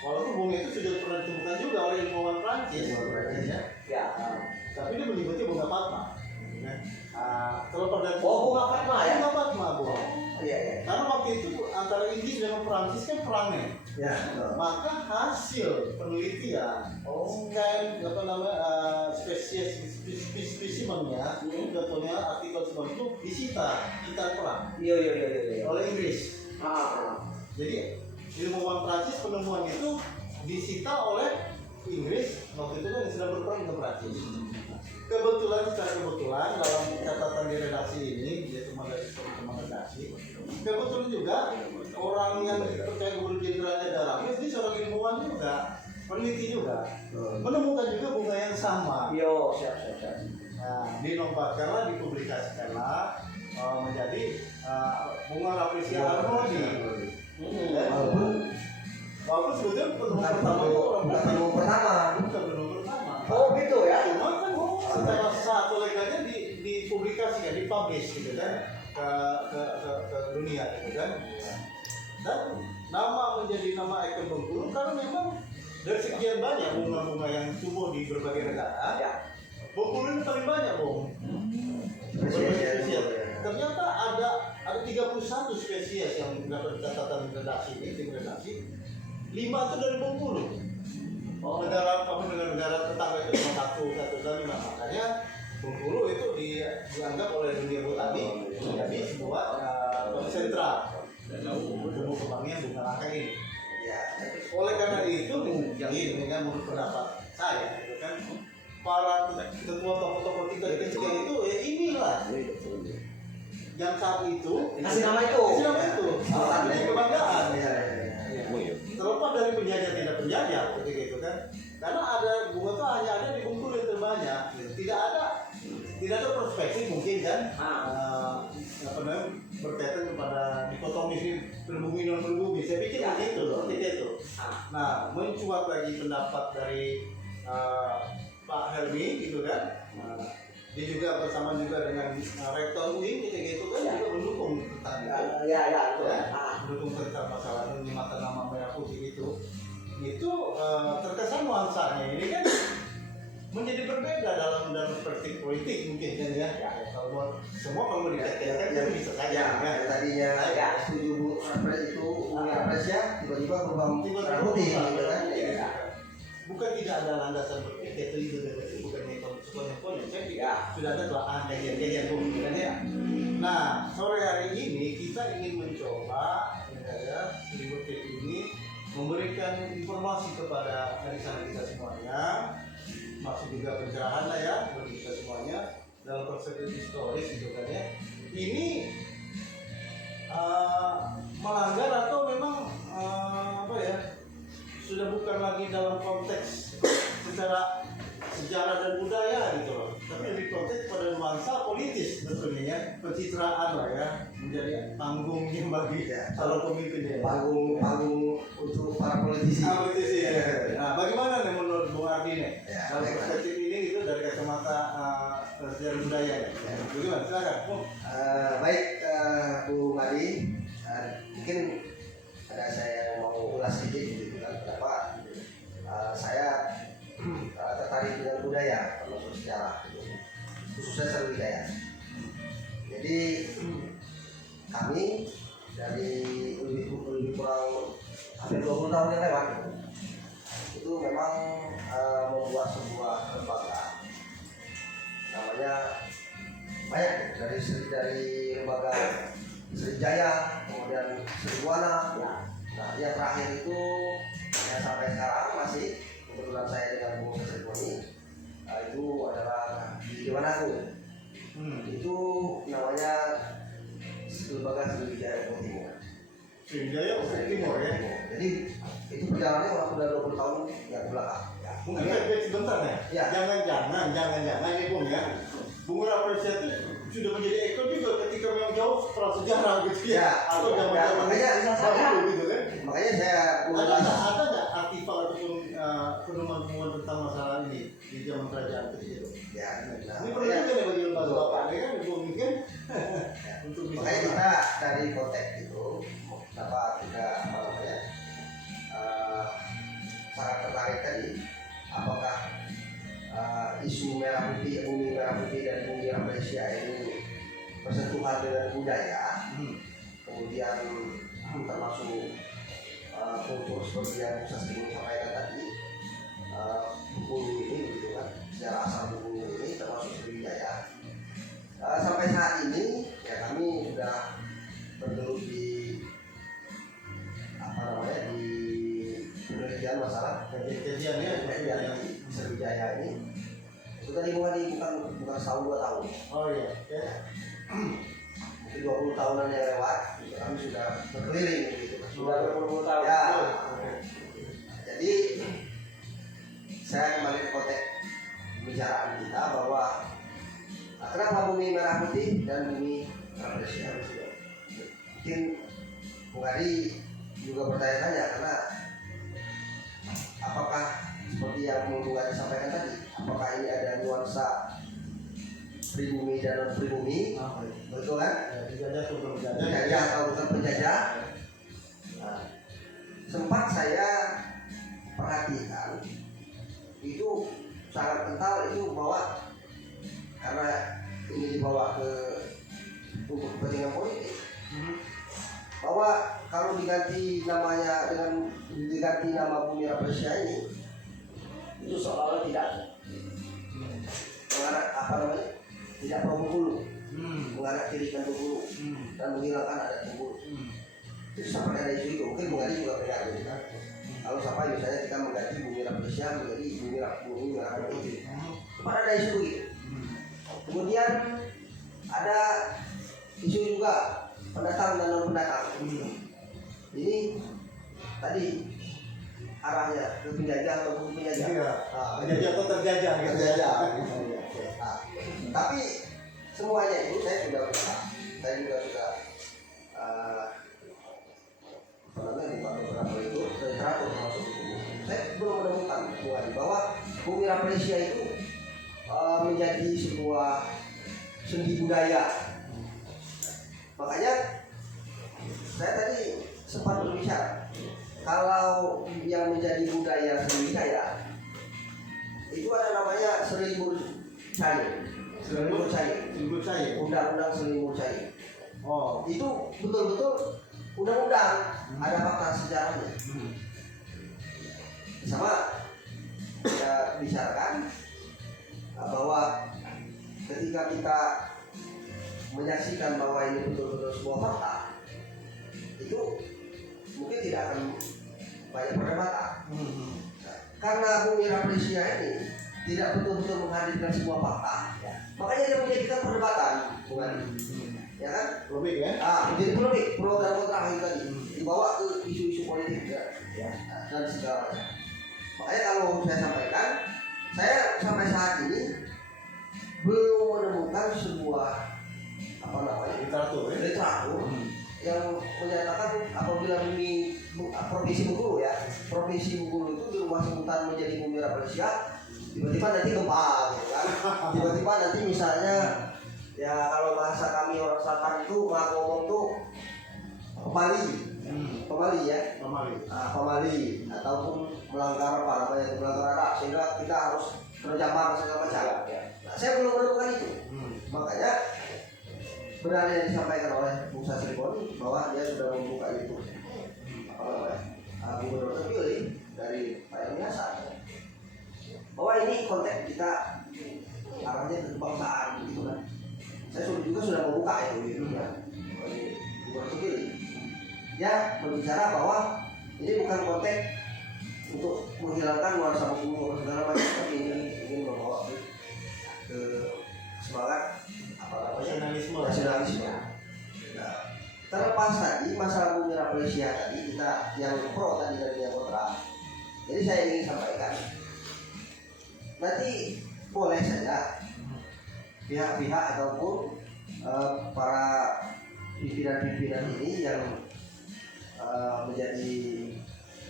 Walaupun bunga itu sudah pernah ditemukan juga oleh ilmuwan Prancis, tapi dia menyebutnya bunga Fatma. Terlepas dari bunga Fatma ya? Bunga Fatma, Bu. Karena waktu itu antara Inggris dengan Prancis kan perangnya. Maka hasil penelitian scan spesimennya, contohnya artikel sebelum itu disita perang oleh Inggris. Jadi ilmuwan Prancis penemuan itu disita oleh Inggris waktu itu kan sedang berperang dengan Prancis. Secara kebetulan dalam catatan di redaksi ini, dia cuma dari teman redaksi. Kebetulan juga orang yang percaya gubernur jenderalnya dalam ini seorang ilmuwan juga, peneliti juga, menemukan juga bunga yang sama. Siap. Nah, dinobatkanlah, dipublikasikanlah menjadi bunga Rafflesia Arnoldi. Walaupun sebetulnya penemuan pertama itu orang bukan penemuan pertama. Oh gitu ya? Cuma kan secara satu legalnya dipublikasikan, dipublish gitu kan ke dunia gitu kan. Dan nama menjadi nama ikon Bengkulu karena memang dari sekian banyak bunga-bunga yang tumbuh di berbagai negara, Bengkulu ini paling banyak, Bung. Ternyata ada 31 spesies yang dapat catatan redaksi ini, tim redaksi. 5 itu dari Bengkulu. Negara tetangga itu cuma satu dari makanya Bengkulu itu dianggap oleh dunia botani menjadi sebuah sentra tumbuh kembangnya bunga langka ini. Oleh karena itu mungkin dengan menurut pendapat saya, gitu kan, para ketua tokoh-tokoh tiga itu inilah yang saat itu kasih nama itu. Artinya kebanggaan. Terlepas dari penjajah tidak penjajah, seperti itu kan. Karena ada bunga itu hanya ada di Bengkulu yang terbanyak. Tidak ada perspektif mungkin kan. Berkaitan kepada dikotomi berbumi non berbumi. Saya pikir begitu loh, itu. Nah, mencuat lagi pendapat dari Pak Helmi gitu kan. Dia juga bersama juga dengan rektor UIN gitu kan juga mendukung tentang itu. Mendukung tentang masalah penyematan nama merah putih itu terkesan nuansanya ini kan menjadi berbeda dalam perspektif politik mungkin kan ya. Kalau semua kalau dikaitkan itu bisa saja kan. Tadinya setuju Bu Raffles itu Rafflesnya tiba-tiba berubah merah putih gitu kan. Bukan tidak ada landasan berpikir itu bukan sekolah-sekolah saya sudah ada telaah kajian kan ya. Nah, sore hari ini kita ingin mencoba Libur Tip ini memberikan informasi kepada adik-adik kita semuanya, maksud juga pencerahan lah ya bagi kita semuanya dalam perspektif historis gitu kan ya. Ini melanggar atau memang sudah bukan lagi dalam konteks secara sejarah dan budaya gitu loh, tapi lebih konteks pada nuansa politis sebetulnya ya, pencitraan lah ya, menjadi panggungnya bagi calon pemimpin ya. Panggung untuk para politisi. Politisi ya. Nah, bagaimana nih menurut Bung Ardi nih dalam perspektif ini gitu dari kacamata sejarah budaya ya? Bagaimana? Silakan. Baik, Bu Mari, mungkin ada saya mau ulas sedikit gitu kan, kenapa saya tertarik dengan budaya termasuk sejarah gitu, khususnya Sriwijaya. Jadi kami dari lebih kurang hampir 20 tahun yang lewat itu memang membuat sebuah lembaga namanya banyak dari lembaga Sriwijaya, kemudian Sriwana. Nah, yang terakhir itu yang sampai sekarang masih kebetulan saya dengan Bung Serikoni itu adalah di Dewan Agung. Itu namanya lembaga Sriwijaya Ufuk Timur. Sriwijaya Ufuk Timur ya. Jadi itu perjalanannya orang sudah 20 tahun yang belakang. Mungkin sebentar ya. Ya. Jangan ini Bung ya. Bung Rafflesia itu sudah menjadi ekor juga ketika memang jauh setelah sejarah gitu ya. Atau zaman-zaman dahulu gitu kan. Makanya saya ada nggak artifak ataupun penemuan tentang masalah ini di zaman kerajaan ketika itu? ya, Ini perlu juga nih bagi lembaga bapak ini kan mungkin untuk bisa. Makanya kita dari konteks itu kenapa kita sangat tertarik tadi, apakah isu merah putih, bumi merah putih dan bumi Rafflesia ini bersentuhan dengan budaya, kemudian termasuk kultur seperti yang Ustaz Timur sampaikan tadi, Bengkulu ini begitu kan, sejarah asal Bengkulu ini termasuk Sriwijaya. Sampai saat ini ya kami sudah bergelut di di penelitian masalah kejadiannya di Sriwijaya ini. Itu tadi bukan setahun 2 tahun. Oh iya. Ya. Mungkin 20 tahunan yang lewat kami sudah berkeliling gitu. Sudah 20 tahun. Ya. Jadi saya kembali ke konteks pembicaraan kita bahwa kenapa bumi merah putih dan bumi Rafflesia. Mungkin Bung Adi juga bertanya-tanya karena apakah seperti yang Bung Adi sampaikan tadi, apakah ini ada nuansa pribumi dan non pribumi, betul kan? Dijajah atau belum Penjajah atau bukan penjajah? Nah, sempat saya perhatikan itu sangat kental itu bahwa karena ini dibawa ke untuk kepentingan politik, bahwa kalau diganti namanya dengan diganti nama bumi Rafflesia ini itu seolah-olah tidak mengarah tidak pro Bengkulu, mengarah kirikan Bengkulu dan menghilangkan adat Bengkulu. Itu sampai ada isu itu, mungkin Bung Adi juga pernah gitu kan. Kalau sampai misalnya kita mengganti bumi Rafflesia menjadi bumi merah putih, sempat ada isu gitu. Kemudian ada isu juga pendatang dan non pendatang. Ini tadi arahnya ke penjajah atau bukan penjajah. Iya. Penjajah atau terjajah gitu. Terjajah. Nah, tapi semuanya itu saya sudah pernah. Saya juga sudah di beberapa itu literatur termasuk buku. Saya belum menemukan bahwa bumi Rafflesia itu menjadi sebuah sendi budaya. Makanya saya tadi sempat berbicara kalau yang menjadi budaya Sriwijaya itu ada namanya Selimur Cair. Selimur Cair. Undang-undang Selimur Cair. Oh, Itu betul-betul undang-undang, ada fakta sejarahnya. Sama kita bicarakan bahwa ketika kita menyaksikan bahwa ini betul-betul sebuah fakta, itu mungkin tidak akan banyak perdebatan. Karena bumi Rafflesia ini tidak betul-betul menghadirkan sebuah fakta, makanya dia menjadikan perdebatan, bukan? Ya kan? lebih ya? Menjadi polemik, pro dan kontra tadi dibawa ke isu-isu politik dan segala macam. Makanya kalau saya sampaikan, saya sampai saat ini belum menemukan sebuah Literatur ya? literatur yang menyatakan apabila bumi provinsi Bengkulu itu dirubah sebutan menjadi bumi Rafflesia, tiba-tiba nanti gempa gitu kan. Tiba-tiba nanti misalnya ya kalau bahasa kami orang selatan itu ngomong tuh Bali pemali ya, Pemali. pemali ataupun melanggar apa namanya itu, melanggar adat sehingga kita harus terjamah segala macam. Nah, saya belum menemukan itu. Makanya benar yang disampaikan oleh Bung Sasribon bahwa dia sudah membuka itu apa namanya gubernur terpilih dari Pak Biasa bahwa ini konteks kita arahnya ke kebangsaan gitu kan. Saya juga sudah membuka itu gitu ya. Gubernur terpilih dia berbicara bahwa ini bukan konteks untuk menghilangkan nuansa buku segala macam, tapi ini ingin membawa ke semangat apa namanya nasionalisme. Nah, terlepas tadi masalah Bumi Raplesia tadi kita yang pro tadi dari yang kontra, jadi saya ingin sampaikan nanti boleh saja pihak-pihak ataupun para pimpinan-pimpinan ini yang menjadi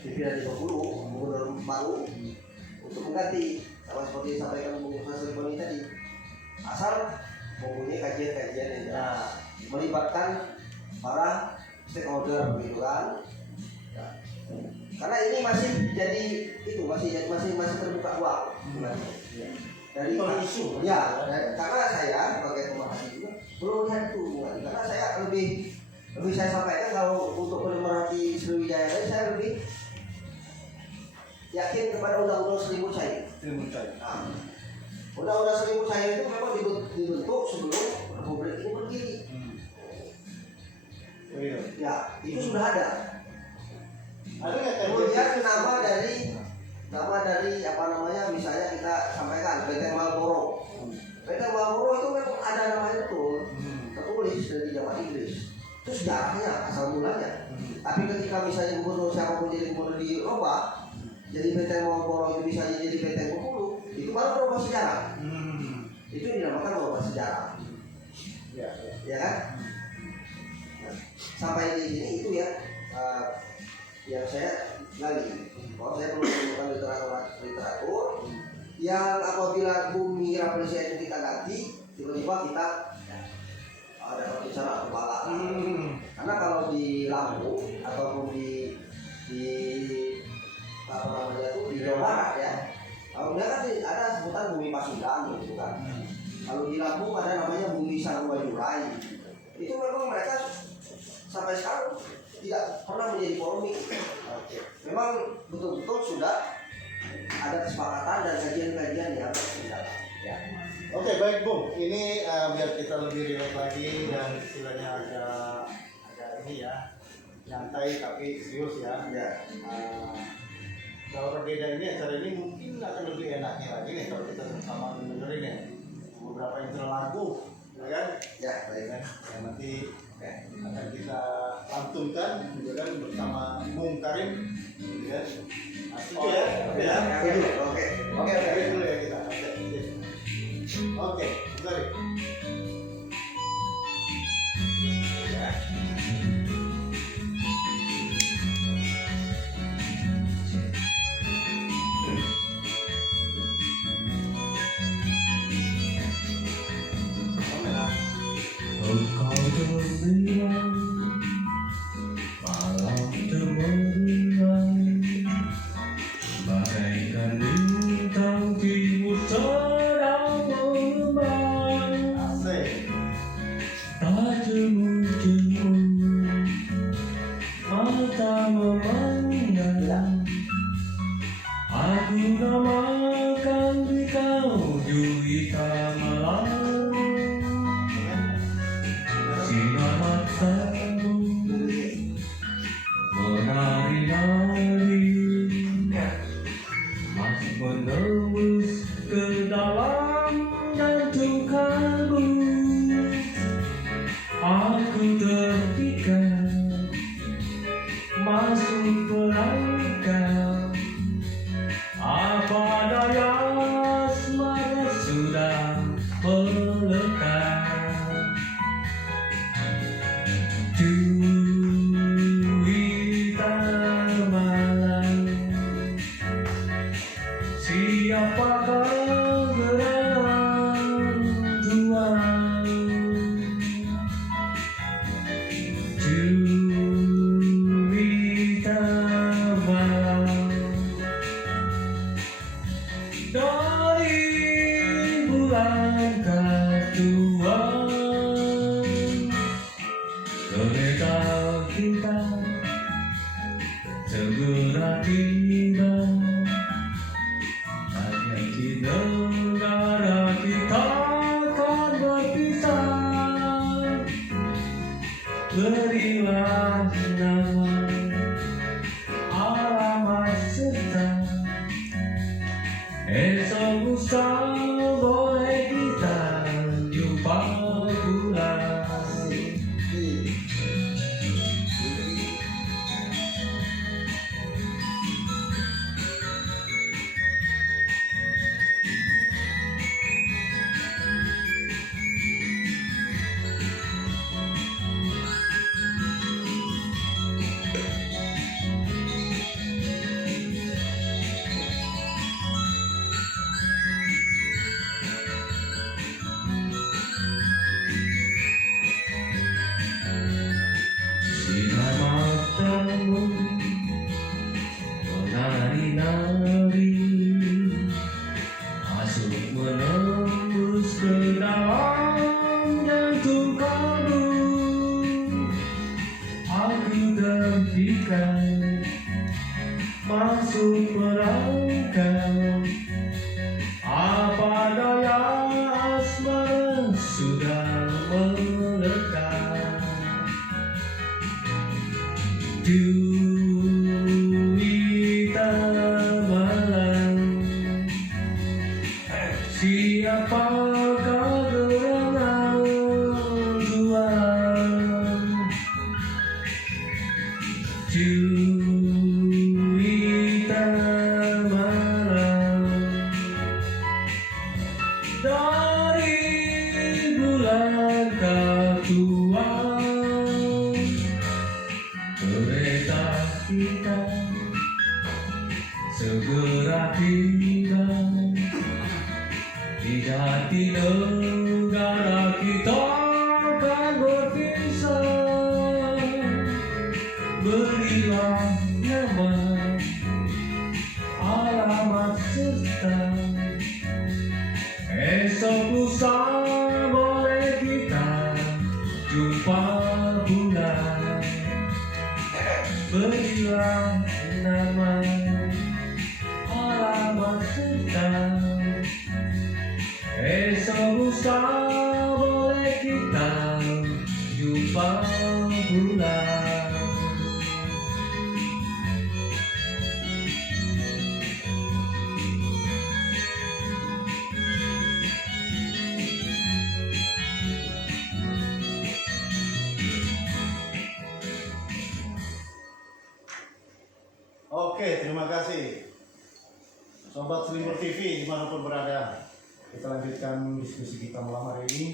pimpinan di Bengkulu, gubernur baru untuk mengganti sama seperti yang disampaikan Bung Sasribon tadi, asal mempunyai kajian-kajian yang melibatkan para stakeholder gitu kan. Ya. Karena ini masih jadi itu masih terbuka ruang dari isu ya, karena saya sebagai pemerhati juga belum lihat itu karena saya lebih saya sampaikan kalau untuk pemerhati Sriwijaya ini saya lebih yakin kepada undang-undang 1000 cair. Nah, undang-undang 1000 cair itu memang dibentuk sebelum Republik ini berdiri. Ya, itu sudah ada. Kemudian nama dari apa namanya misalnya kita sampaikan Benteng Marlboro. Benteng Marlboro itu memang ada namanya betul, tertulis dari zaman Inggris. Itu sejarahnya asal mulanya. Tapi ketika misalnya gubernur siapapun jadi gubernur di Eropa, jadi Benteng Marlboro itu bisa jadi Benteng Bengkulu, itu baru berubah sejarah. Itu dinamakan berubah sejarah. Ya kan? Nah, sampai di sini itu ya yang saya gali. Kalau saya belum menemukan literatur yang apabila Bumi Raplesia itu kita ganti, tiba-tiba kita ada perbicaraan kepala. Karena kalau di Lampung ataupun di apa namanya itu di Jawa Barat ya, kalau dia kan ada sebutan Bumi Pasundan gitu kan. Kalau di Lampung ada namanya Bumi Sarwajurai. Itu memang mereka sampai sekarang tidak pernah menjadi polemik. Memang betul-betul sudah ada kesepakatan dan kajian-kajian yang sudah. Ya. Oke, baik Bung. Ini biar kita lebih rileks lagi dan istilahnya agak ini ya, nyantai tapi serius ya. Kalau berbeda ini acara ini mungkin akan lebih enaknya lagi nih kalau kita sama dengerin ya beberapa intro lagu, ya kan? Ya, baik kan. Yang nanti akan kita lantunkan juga kan bersama Bung Karim, ya. Setuju ya? Oke, dulu ya kita. Oke, Karim. Engkau terbilang malam cemerlang bagaikan bintang timur sedang mengembang. Tak jemu-jemu mata memandang. Aku namakan kau juwita malam. Sinar matamu menari-nari, masih menembus ke dalam jantung kalbu. berilah nama alamat serta esok lusa boleh kita jumpa pula. Sinar matamu menari-nari masuk menembus ke dalam jantung kamu. Aku dampikan masuk perangkap. Apa daya asmara sudah melekat. Juwita malam, siapakah gerangan Tuhan? Juwita malam, dari bulan Katuan. Kereta kita segera tiba di jati negara kita akan berpisah. Berilah nama alamat serta esok lusa boleh kita jumpa pula. Berilah nama alamat serta esok lusa boleh kita jumpa pula. Oke, terima kasih Sobat Slimber TV dimanapun berada. Kita lanjutkan diskusi kita malam hari ini.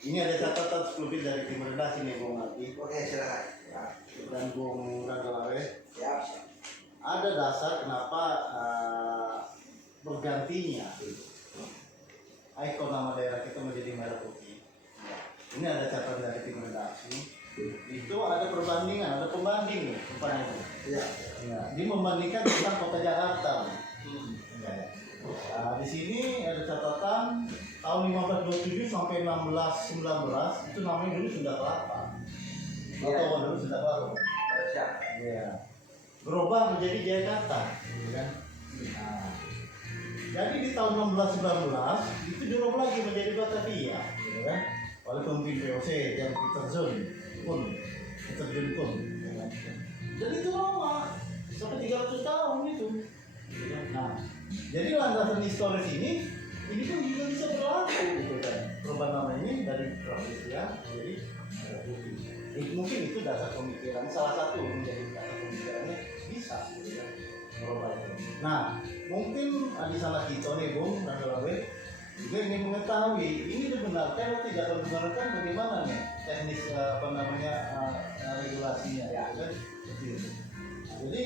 Ini ada catatan 10 bit dari tim redaksi nih Bung Alki Oke, silakan. Ya, dan Bung Ranggalawe. siap. Ada dasar kenapa bergantinya ikon nama daerah kita menjadi merah putih. Ini ada catatan dari tim redaksi. Itu ada perbandingan, ada pembanding nih rupanya. Iya. Ya, dia membandingkan tentang kota Jakarta. Ya. Nah, di sini ada catatan tahun 1527 sampai 1619 itu namanya dulu Sunda Kelapa. Iya. Atau dulu Sunda Kelapa. Siap. Ya. Berubah menjadi Jakarta, gitu kan? Nah, jadi di tahun 1619 itu dirubah lagi menjadi Batavia, gitu kan? Oleh pemimpin VOC yang Peter John pun. Gitu kan? Jadi itu lama, sampai 300 tahun itu. Nah, jadi landasan historis ini pun juga bisa berlaku, gitu kan? Perubahan nama ini dari Kristen jadi putih. Mungkin itu dasar pemikiran, salah satu menjadi dasar pemikirannya bisa, gitu kan? Merubah itu. Nah, mungkin di salah kita nih Bung Ranggalawe juga ingin mengetahui ini dibenarkan atau tidak dibenarkan bagaimana nih teknis regulasinya, ya kan? Seperti itu. Jadi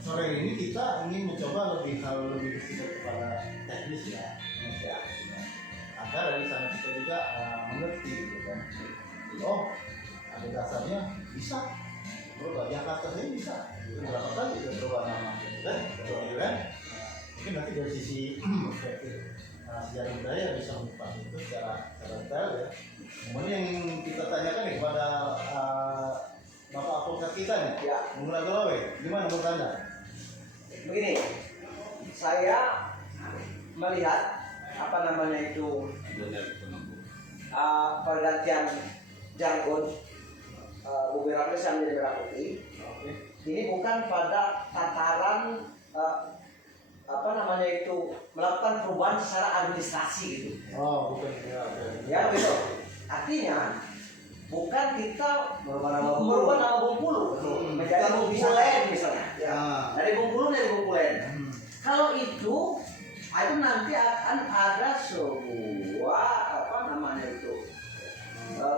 sore ini kita ingin mencoba lebih bersifat kepada teknis ya, agar dari sana kita juga mengerti, gitu kan? Oh, ada dasarnya bisa berubah. Jakarta saja bisa. Itu berapa kali kita berubah nama, gitu kan? Betul kan? Mungkin nanti dari sisi perspektif sejarah budaya bisa mengupas itu secara detail ya. Kemudian yang kita tanyakan nih kepada Bapak advokat kita nih, Ya. Bung Ranggalawe, gimana menurut Anda? Begini, saya melihat apa namanya itu pergantian jargon bumi merah putih menjadi merah putih. Ini bukan pada tataran apa namanya itu melakukan perubahan secara administrasi gitu. Oh, bukan Ya begitu. Artinya bukan kita Merubah nama merubah nama Bengkulu menjadi Bengkulen misalnya. Ya. Dari Bengkulu menjadi Bengkulen. Kalau itu nanti akan ada sebuah apa namanya itu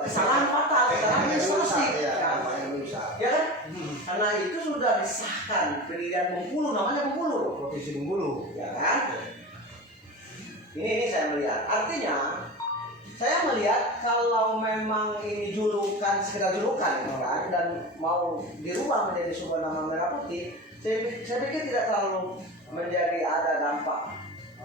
kesalahan fatal, kesalahan administratif. Ya, namanya rusak. Ya kan? Karena itu sudah disahkan pendirian Bengkulu, namanya Bengkulu. Provinsi Bengkulu. Ya kan? Ini saya melihat. Artinya saya melihat kalau memang ini julukan sekedar julukan kan, dan mau dirubah menjadi sebuah nama merah putih, saya pikir tidak terlalu menjadi ada dampak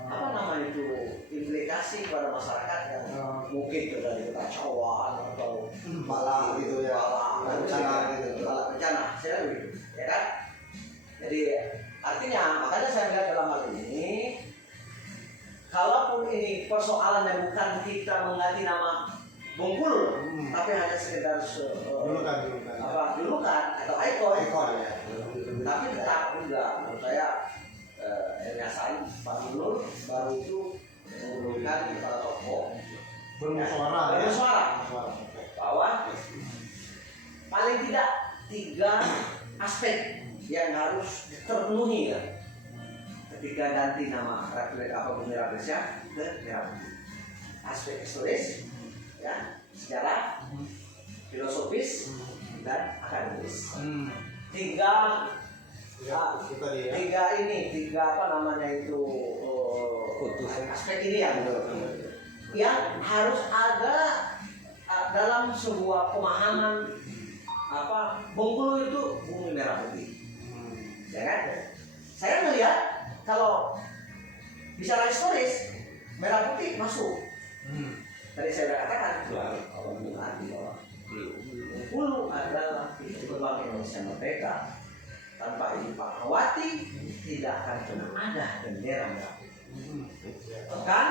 apa namanya itu implikasi pada masyarakat yang mungkin terjadi kekacauan atau Malah gitu ya. bencana gitu. malah bencana, saya begitu, ya kan? Jadi artinya makanya saya melihat dalam hal ini, kalaupun ini persoalannya bukan kita mengganti nama Bengkulu, tapi hanya sekedar julukan atau ikon, Ya. tapi tetap juga menurut saya Hasan Pak Gubernur baru itu mengundurkan para tokoh Bermusyawarah. bersuara bahwa paling tidak 3 aspek yang harus terpenuhi ya, ketika ganti nama Republik Bumi Indonesia ke Merah Putih. Aspek historis, ya, sejarah, filosofis, dan akademis. 3 tiga apa namanya itu aspek ini yang harus ada dalam sebuah pemahaman apa Bengkulu itu bumi merah putih. Ya kan? Saya melihat kalau bicara historis merah putih masuk. Tadi saya sudah katakan bahwa Bengkulu adalah gerbang Indonesia merdeka. Tanpa Ibu Fatmawati tidak akan pernah ada bendera merah putih. Bahkan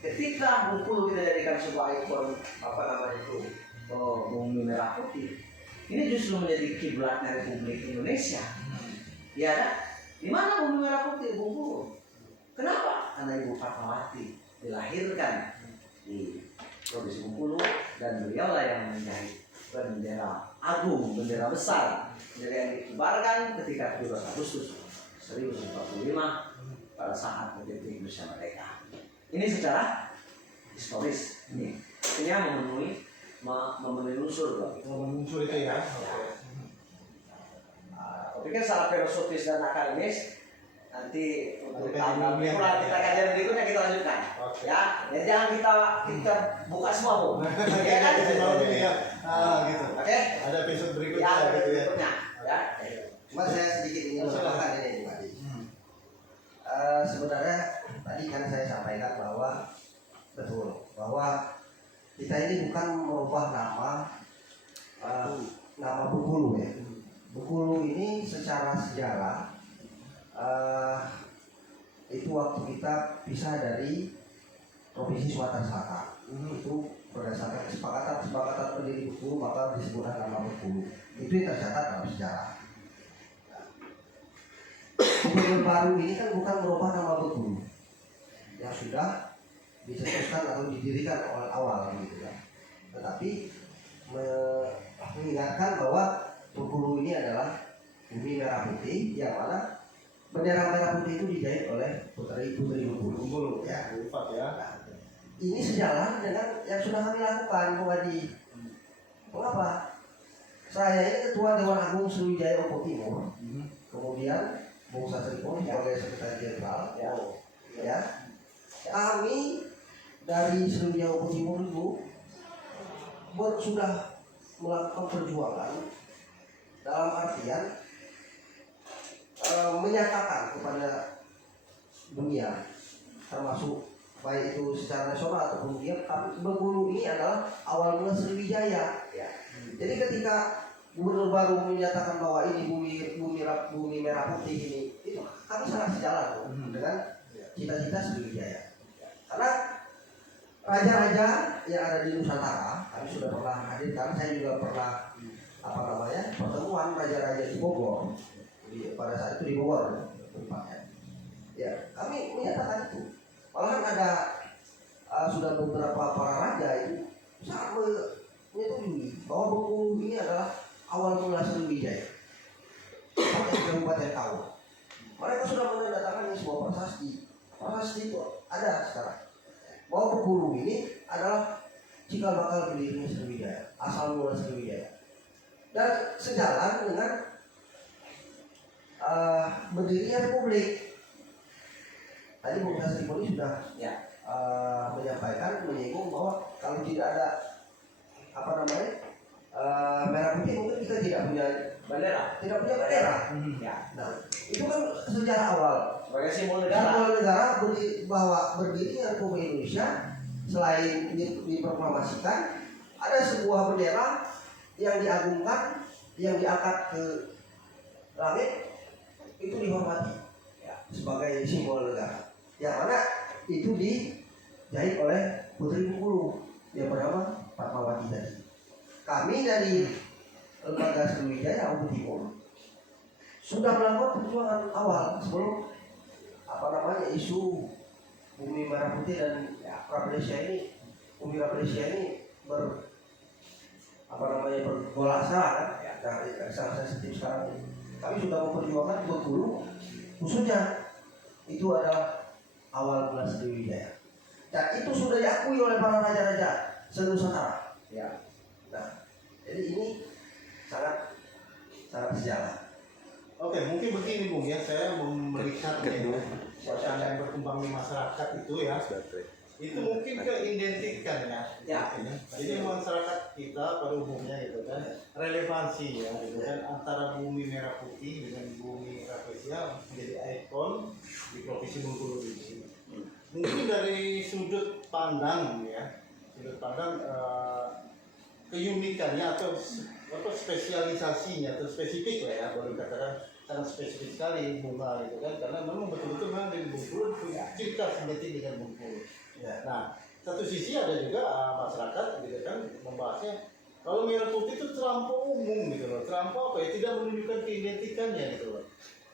ketika Bengkulu kita jadikan sebuah ikon apa namanya itu bumi merah putih, ini justru menjadi kiblatnya Republik Indonesia. Ya kan? Di mana bumi merah putih? Bengkulu. Kenapa? Karena Ibu Fatmawati dilahirkan di Provinsi Bengkulu dan beliaulah yang menjadi bendera agung, bendera besar yang dikibarkan ketika 17 Agustus 1945 pada saat Republik Indonesia merdeka. Ini secara historis, ini memenuhi unsur. Unsur itu ya. Aku pikir secara filosofis dan akademis nanti untuk tahap kita kajian berikutnya kita lanjutkan. Ya, jangan kita buka semua bu. Ya kan? Gitu. Oke. Ada episode berikutnya. Ya, gitu ya. berikutnya. Ya. Cuma saya sedikit ingin menambahkan ini Pak Adi. Sebenarnya tadi kan saya sampaikan bahwa betul bahwa kita ini bukan merubah nama Bengkulu ya. Bengkulu ini secara sejarah itu waktu kita pisah dari Provinsi Sumatera Selatan. Itu berdasarkan kesepakatan pendiri Bengkulu maka disebutkan nama Bengkulu. Itu yang tercatat dalam sejarah. Gubernur baru ini kan bukan merubah nama Bengkulu yang sudah dicetuskan atau didirikan awal gitu kan, tetapi mengingatkan bahwa Bengkulu ini adalah bumi merah putih yang mana bendera merah putih itu dijahit oleh putri Bengkulu ya. Nah, ini sejalan dengan yang sudah kami lakukan Bung Adi. Mengapa? Saya ini ketua Dewan Agung Sriwijaya Opo Timur, kemudian Bung Satripun sebagai sekretaris jenderal, ya. Kami dari Sriwijaya Opo Timur itu sudah melakukan perjuangan dalam artian menyatakan kepada dunia, termasuk baik itu secara nasional ataupun dunia, Bengkulu ini adalah awal mula Sriwijaya. Ya. Jadi ketika Gubernur baru menyatakan bahwa ini bumi merah putih ini, itu kami sangat sejalan dengan cita-cita Sriwijaya. Karena raja-raja yang ada di Nusantara, kami sudah pernah hadirkan, saya juga pernah pertemuan raja-raja di Bogor. Pada saat itu di Bogor tempatnya. Ya, kami menyatakan itu. Malahan ada sudah beberapa para raja itu sangat menyetujui bahwa Bengkulu ini adalah awal mula Sriwijaya sampai Kabupaten Kaur. Mereka sudah menandatangani sebuah prasasti. Prasasti itu ada sekarang. Bahwa Bengkulu ini adalah cikal bakal berdirinya Sriwijaya, asal mula Sriwijaya. Dan sejalan dengan berdirinya Republik. Tadi Bung Nasripoli sudah menyampaikan, menyinggung bahwa kalau tidak ada merah putih mungkin kita tidak punya bendera. Ya, nah itu kan sejarah awal Sebagai simbol negara. simbol negara bahwa berdirinya Republik Indonesia. Selain diproklamasikan, ada sebuah bendera yang diagungkan, yang diangkat ke langit, itu dihormati ya, sebagai simbol negara. Yang mana itu dijahit oleh Putri Bengkulu yang bernama Fatmawati tadi. Kami dari Lembaga Sriwijaya Abu Timur sudah melakukan perjuangan awal sebelum isu Bumi Merah Putih dan Bumi Rafflesia ini bergolak sekarang ya, sangat sensitif sekarang ini. Kami sudah memperjuangkan Bengkulu khususnya itu adalah awal mula Sriwijaya, dan itu sudah diakui oleh para raja-raja se-Nusantara. Ya. Nah, jadi ini sangat sejarah. Oke, mungkin begini Bung ya, saya melihat suasana yang berkembang di masyarakat itu ya, itu mungkin keidentikan ya. Jadi masyarakat kita pada umumnya gitu kan, relevansi ya gitu kan, antara Bumi Merah Putih dengan Bumi Rafflesia menjadi ikon di Provinsi Bengkulu ini. Mungkin dari sudut pandang keunikannya atau spesialisasinya atau spesifik lah ya, boleh katakan sangat spesifik sekali bunga gitu kan, karena memang betul-betul memang dari Bengkulu punya cerita sendiri dengan Bengkulu. Ya. Nah, satu sisi ada juga masyarakat gitu kan membahasnya kalau merah putih itu terlampau umum gitu loh, terlampau tidak menunjukkan keidentikannya gitu loh.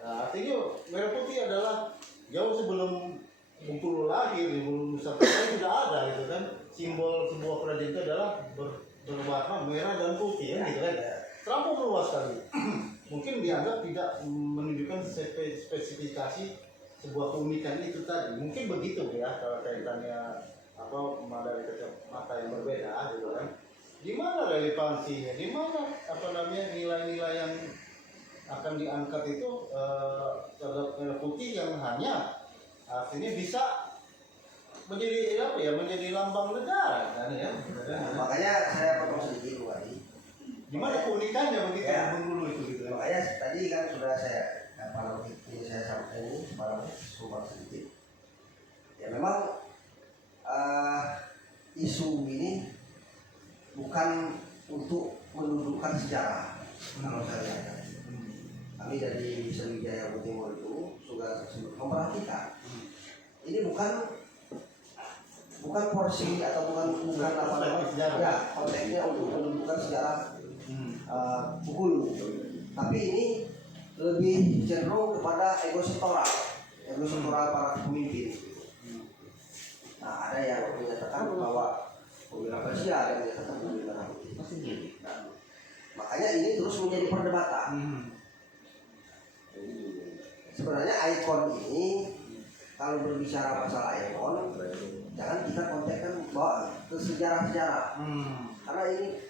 Nah, artinya merah putih adalah jauh sebelum Bengkulu lahir, di Nusantara sudah ada gitu kan, simbol sebuah kerajaan itu adalah berwarna merah dan putih ya, gitu kan. Terlampau meluas sekali. Mungkin dianggap tidak menunjukkan spesifikasi sebuah keunikan itu tadi. Mungkin begitu ya kalau kaitannya dari kacamata yang berbeda gitu kan. Di mana relevansinya? Di mana nilai-nilai yang akan diangkat itu terhadap merah putih yang hanya artinya bisa menjadi lambang negara kan ya. Makanya saya potong sedikit Bu Adi. Gimana keunikannya begitu Bengkulu itu gitu. Makanya tadi kan sudah saya sampaikan ini sumbang sedikit. Ya memang isu ini bukan untuk menundukkan sejarah. Kalau saya lihat, kami dari Sriwijaya Abu Timur itu sudah memperhatikan. Ini bukan porsi atau bukan konteksnya untuk menunjukkan sejarah Bengkulu, tapi ini lebih cenderung kepada ego sektoral para pemimpin. Nah, ada yang menyatakan bahwa Bumi Rafflesia, ada yang menyatakan Bumi Merah Putih. Nah, makanya ini terus menjadi perdebatan. Sebenarnya ikon ini, kalau berbicara masalah ikon, jangan kita kontekskan bahwa ke sejarah-sejarah, karena ini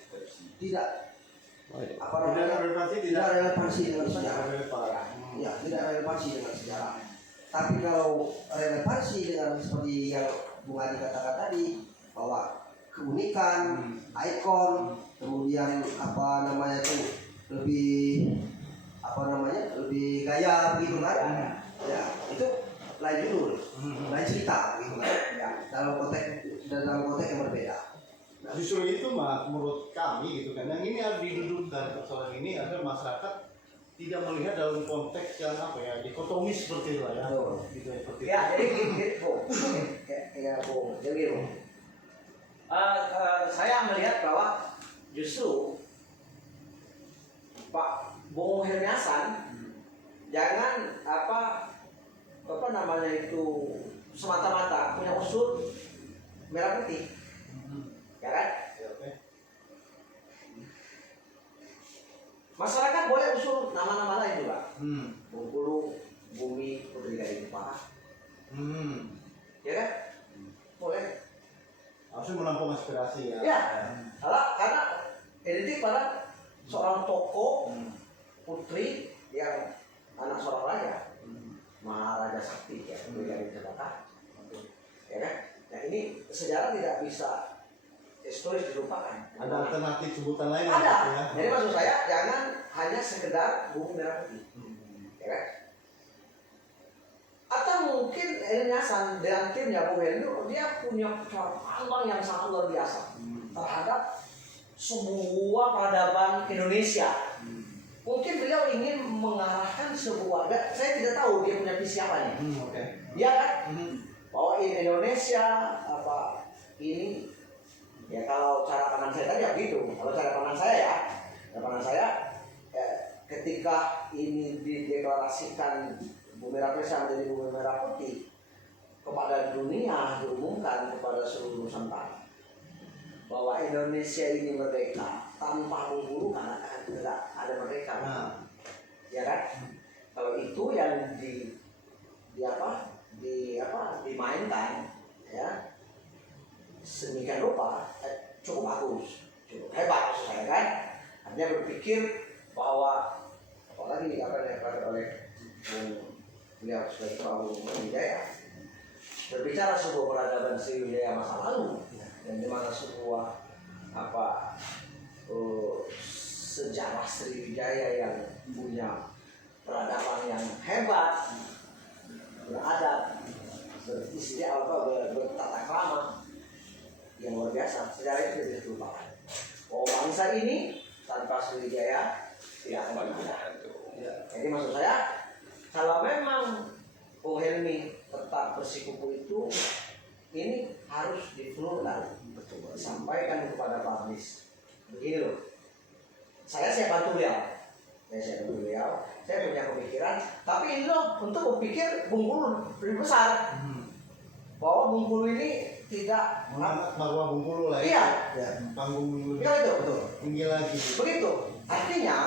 tidak relevansi dengan sejarah. Ya, tidak relevansi dengan sejarah. Tapi kalau relevansi dengan seperti yang Bung Adi katakan tadi, bahwa keunikan, ikon, kemudian lebih gaya begitu kan? Ya, itu lain judul, lain cerita begitu kan? Ya, dalam konteks yang berbeda. Nah, justru itu menurut kami gitu kan, yang ini harus didudukkan persoalan ini agar masyarakat tidak melihat dalam konteks yang dikotomis seperti itu lah ya. Gitu, seperti itu. Ya, jadi gini Bu. Saya melihat bahwa justru Pak Bung Helmi Hasan jangan apa namanya itu semata-mata punya unsur merah putih, ya kan? Masyarakat boleh usul nama-nama lain juga. Bengkulu, Bumi, Putri Gading Jepara. Ya kan? Boleh. Harusnya menampung aspirasi ya. Ya, karena identik pada seorang tokoh putri yang anak seorang raja, Maharaja Sakti ya, Putri Gading Jepara. Ya kan? Nah ini sejarah tidak bisa historis dilupakan. Ada alternatif sebutan lain Ada. gitu ya. Jadi maksud saya jangan hanya sekedar bumi merah putih. Ya kan? Atau mungkin Helmi Hasan dengan timnya Bung Helmi dia punya cara pandang yang sangat luar biasa terhadap sebuah peradaban Indonesia. Mungkin beliau ingin mengarahkan sebuah, saya tidak tahu dia punya visi apa nih. Iya kan? Bahwa Indonesia apa ini ya, kalau cara pandang saya tadi ya begitu. Kalau cara pandang saya ketika ini dideklarasikan bumi merah putih menjadi bumi merah putih kepada dunia, diumumkan kepada seluruh Nusantara bahwa Indonesia ini merdeka tanpa Bengkulu karena tidak ada merdeka. Ya kan? Kalau itu yang dimainkan ya sedemikian rupa cukup bagus, cukup hebat maksud saya kan. Artinya berpikir bahwa apalagi oleh beliau sebagai Prabowo Wijaya berbicara sebuah peradaban Sriwijaya masa lalu dan di mana sebuah sejarah Sriwijaya yang punya peradaban yang hebat, beradab, bertata krama yang luar biasa. Sejarah itu tidak dilupakan. Oh, bangsa ini tanpa Sriwijaya tidak akan ada. Jadi maksud saya, kalau memang Bung Helmi tetap bersikuku itu, ini harus diflurkan, disampaikan kepada Pak Anies. Begini loh, saya siap bantu beliau. Saya punya pemikiran, tapi ini loh untuk berpikir Bengkulu lebih besar. Bahwa Bengkulu ini tidak marwah Bengkulu lah ya. Iya. Panggung Bengkulu. Iya itu betul. Tinggi lagi. Begitu. Artinya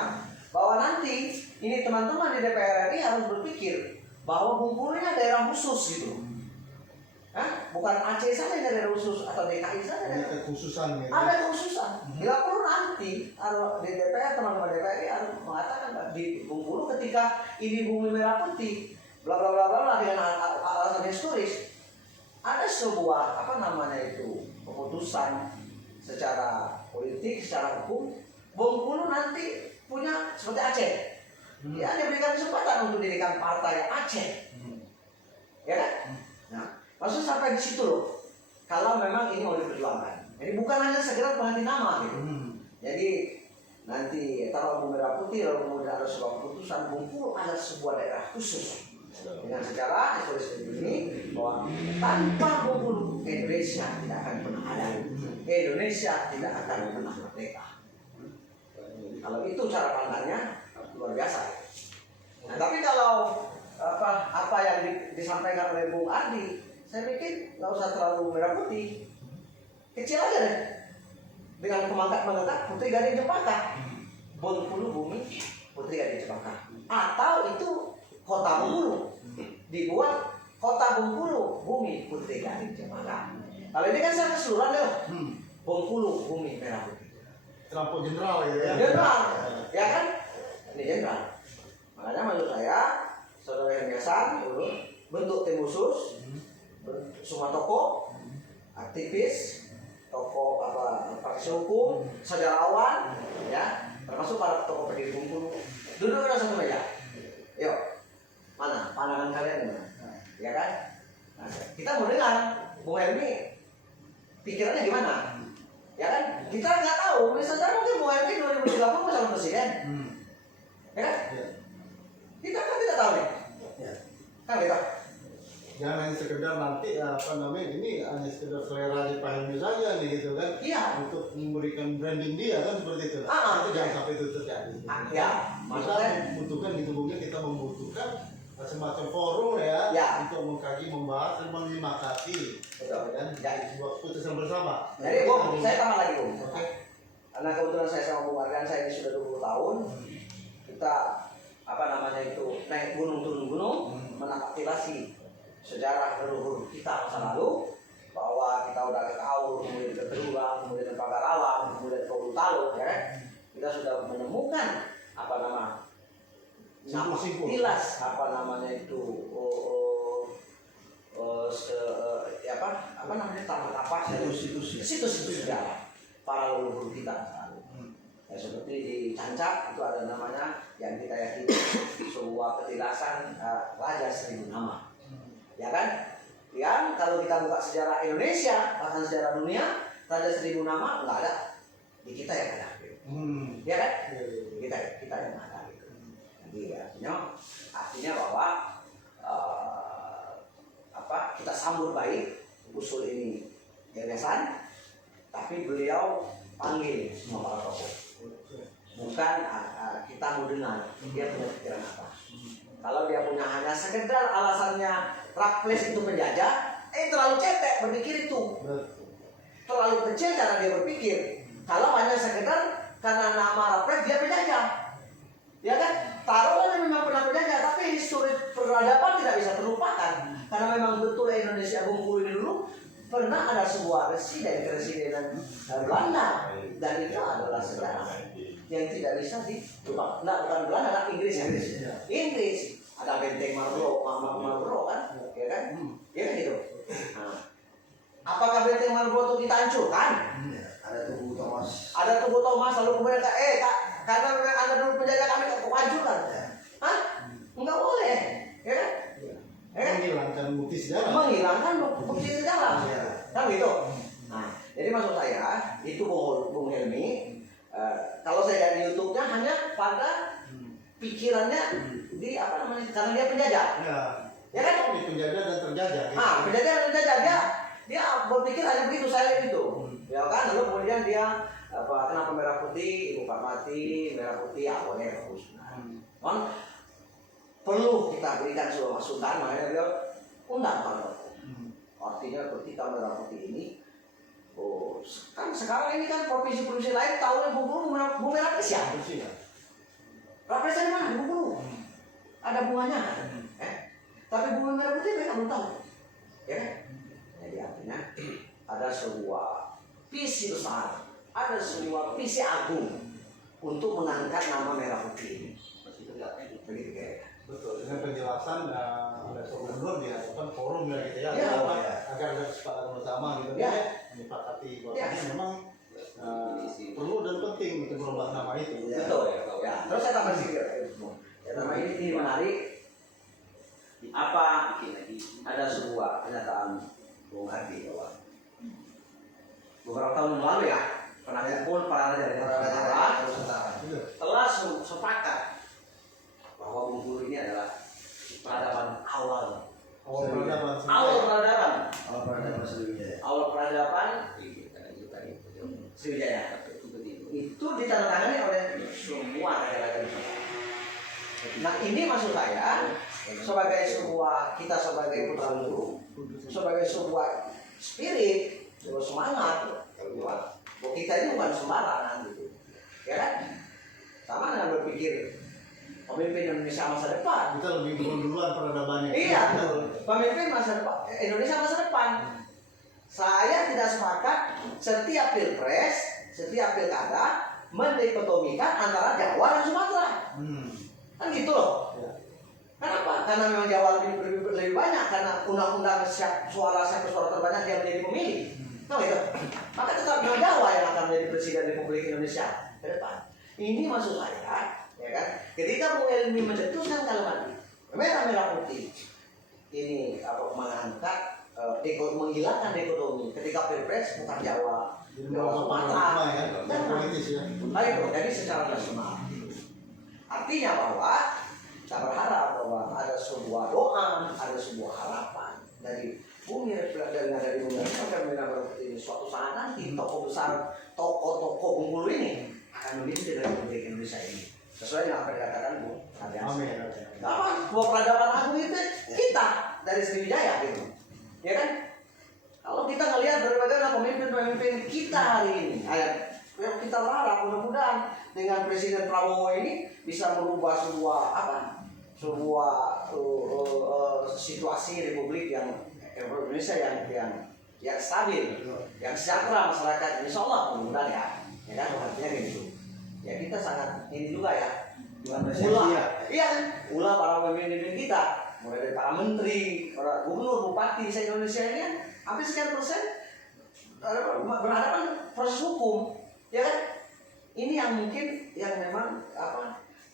bahwa nanti ini teman-teman di DPR RI harus berpikir bahwa Bengkulu ini daerah khusus gitu. Bukan Aceh saja daerah khusus atau DKI saja. Ada kekhususan ya. Ada kekhususan. Bila perlu nanti di DPR teman-teman DPR RI harus mengatakan di Bengkulu ketika ini bumi merah putih, bla bla bla bla dengan alasan historis. Ada sebuah keputusan secara politik, secara hukum, Bengkulu nanti punya seperti Aceh. Ya, diberikan kesempatan untuk dirikan partai Aceh. Ya kan? Nah, maksud sampai di situ loh. Kalau memang ini mau diperjuangkan. Jadi bukan hanya sekedar pengganti nama gitu. Jadi nanti kalau bumi merah putih lalu kemudian ada sebuah keputusan Bengkulu ada sebuah daerah khusus. Dengan secara historis ini bahwa tanpa Bengkulu Indonesia tidak akan pernah ada. Indonesia tidak akan pernah merdeka. Kalau itu cara pandangnya luar biasa. Nah, tapi kalau apa yang disampaikan oleh Bung Andi, saya pikir nggak usah terlalu merah putih, kecil aja deh. Dengan mengangkat Putri Gading Cempaka, Bengkulu bumi Putri Gading Cempaka, atau itu kota Bengkulu dibuat kota Bengkulu bumi Putri Gading Cempaka. Kalau ini kan secara keseluruhan deh, Bengkulu bumi merah putih. Terlampau jenderal ya. Jenderal, ya kan? Ini jenderal. Makanya menurut saya, saudara yang biasa bentuk tim khusus, semua tokoh, aktivis, tokoh praktisi hukum, sejarawan, ya, termasuk para tokoh pendiri Bengkulu, duduk pada satu meja. Yuk, mana pandangan kalian gimana? Ya kan? Nah, kita mau dengar Bung Helmi pikirannya gimana? Ya kan? Kita nggak tahu. Misalnya mungkin Bung Helmi 2030 mau calon presiden. Ya kan? Kita kan tidak tahu nih. Kan kita. jangan hanya sekedar nanti apa namanya ini hanya sekedar selera di Pak Helmi saja nih gitu kan. Iya. Untuk memberikan branding dia kan seperti itu. Ah, Itu jangan sampai itu terjadi. Ya, Kita maksudnya membutuhkan di tubuhnya kita membutuhkan semacam forum ya, Ya. untuk mengkaji, membahas dan menyepakati betul. dan Ya. sebuah keputusan bersama. Jadi Bung, saya tambah lagi Bung. Oke. Karena kebetulan saya sama Bung Argan, saya ini sudah 20 tahun. Kita apa namanya itu naik gunung turun gunung, menaktilasi sejarah leluhur kita masa lalu, bahwa kita udah ke Kaur, kemudian ke Terulang, kemudian ke Pagarawan, kemudian ke Ulu ya kan? Kita sudah menemukan apa nama Simpul-simpul. naktilas apa namanya itu apa namanya apa Situs-situs ya. situs-situs sejarah para leluhur kita. Ya, seperti di Cancak itu ada namanya yang kita yakini sebuah petilasan Raja Seribu Nama, ya kan? Yang kalau kita buka sejarah Indonesia bahkan sejarah dunia, Raja Seribu Nama nggak ada, di kita yang ada, ya kan? Kita yang ada gitu. Jadi artinya bahwa kita sambut baik usul ini gagasan, tapi beliau panggil semua para tokoh. Bukan kita mau dengar dia punya pikiran apa. Kalau dia punya hanya sekedar alasannya Rakles itu penjajah, terlalu cetek berpikir itu. Terlalu kecil cara dia berpikir. Kalau hanya sekedar karena nama Rakles dia penjajah, ya kan? Taruhlah memang pernah penjajah, tapi histori peradaban tidak bisa terlupakan. Karena memang betul Indonesia Bengkulu ini dulu pernah ada sebuah resi dari Keresiden Belanda, dan itu adalah sejarah yang tidak bisa dilupakan. Nah, bukan Belanda, adalah Inggris ya. Inggris ada benteng Marlborough kan, ya kan? Ya kan gitu. Nah, apakah benteng Marlborough itu kita hancurkan? Ada tubuh Thomas. Ada tubuh Thomas lalu kemudian karena memang Anda dulu penjajah kami kok hancurkan? Hah? Enggak boleh, ya kan? Menghilangkan bukti sejarah. Menghilangkan bukti sejarah, kan gitu. Nah, jadi maksud saya itu Bung Helmi, kalau saya lihat di YouTube-nya hanya pada pikirannya di apa namanya, karena dia penjajah, ya kan? Di penjajah dan terjajah. Gitu. Penjajah dan terjajah dia berpikir hanya begitu, saya itu, ya kan? Lalu kemudian dia kenapa merah putih, ibu mati, merah putih, boleh bagus. Kan perlu kita berikan sebuah masukan, makanya dia undang kalau artinya ketika merah putih ini, kan sekarang ini kan provinsi-provinsi lain tahunya Bengkulu bunga rapis ya. Rapis dari mana? Bengkulu. Ada bunganya kan? Tapi bunga merah putih mereka belum tahu. Ya kan? Jadi artinya ada sebuah visi besar, ada sebuah visi agung untuk mengangkat nama merah putih ini. Begitu kayaknya. Betul, dengan penjelasan oleh gubernur diadakan forum ya gitu ya, agar ada kesepakatan bersama gitu ya, menyepakati bahwa memang perlu dan penting untuk merubah nama itu. Betul ya. Terus saya tambah sedikit, ya, nama ini menarik. Apa ada sebuah kenyataan Bung Ardi bahwa beberapa tahun yang lalu ya pernah kumpul para raja dari Nusantara telah sepakat bahwa Bengkulu ini adalah peradaban awal. Awal peradaban Sriwijaya. Itu ditandatangani oleh semua raja-raja Nusantara. Nah, ini maksud saya sebagai sebuah kita sebagai putra leluhur, sebagai sebuah spirit, sebuah semangat bahwa kita ini bukan sembarangan gitu. Ya kan? Sama dengan berpikir pemimpin Indonesia masa depan. Kita lebih duluan peradabannya. Iya, pemimpin masa depan Indonesia masa depan. Saya tidak sepakat setiap pilpres, setiap pilkada mendikotomikan antara Jawa dan Sumatera. Kan gitu loh. Kenapa? Karena memang Jawa lebih banyak, karena undang-undang suara terbanyak dia menjadi pemilih. Nah gitu. Maka tetap Jawa yang akan menjadi presiden Republik Indonesia ke depan. Ini maksud saya. Ya kan? Ketika Bung Helmi mencetuskan kalimat merah putih ini mengangkat menghilangkan dikotomi ketika pilpres bukan Jawa, Sumatera, dan baik jadi secara nasional. Artinya bahwa kita berharap bahwa ada sebuah doa, ada sebuah harapan dari bumi dari bumi akan ini suatu saat nanti toko besar toko Bengkulu ini akan memimpin dari Republik Indonesia ini sesuai dengan apa yang dikatakan Bu Amin. apa sebuah peradaban agung itu kita dari Sriwijaya gitu ya kan kalau kita ngelihat bagaimana pemimpin kita hari ini yang kita berharap mudah-mudahan dengan Presiden Prabowo ini bisa merubah sebuah situasi Republik Indonesia yang stabil, yang sejahtera masyarakat. Insya Allah mudah-mudahan ya kan artinya gitu. Ya kita sangat ini juga ya, iya kan, para pemimpin kita, mulai dari para menteri, para gubernur, bupati se Indonesia ini kan hampir sekian persen berhadapan proses hukum, ya kan? Ini yang mungkin yang memang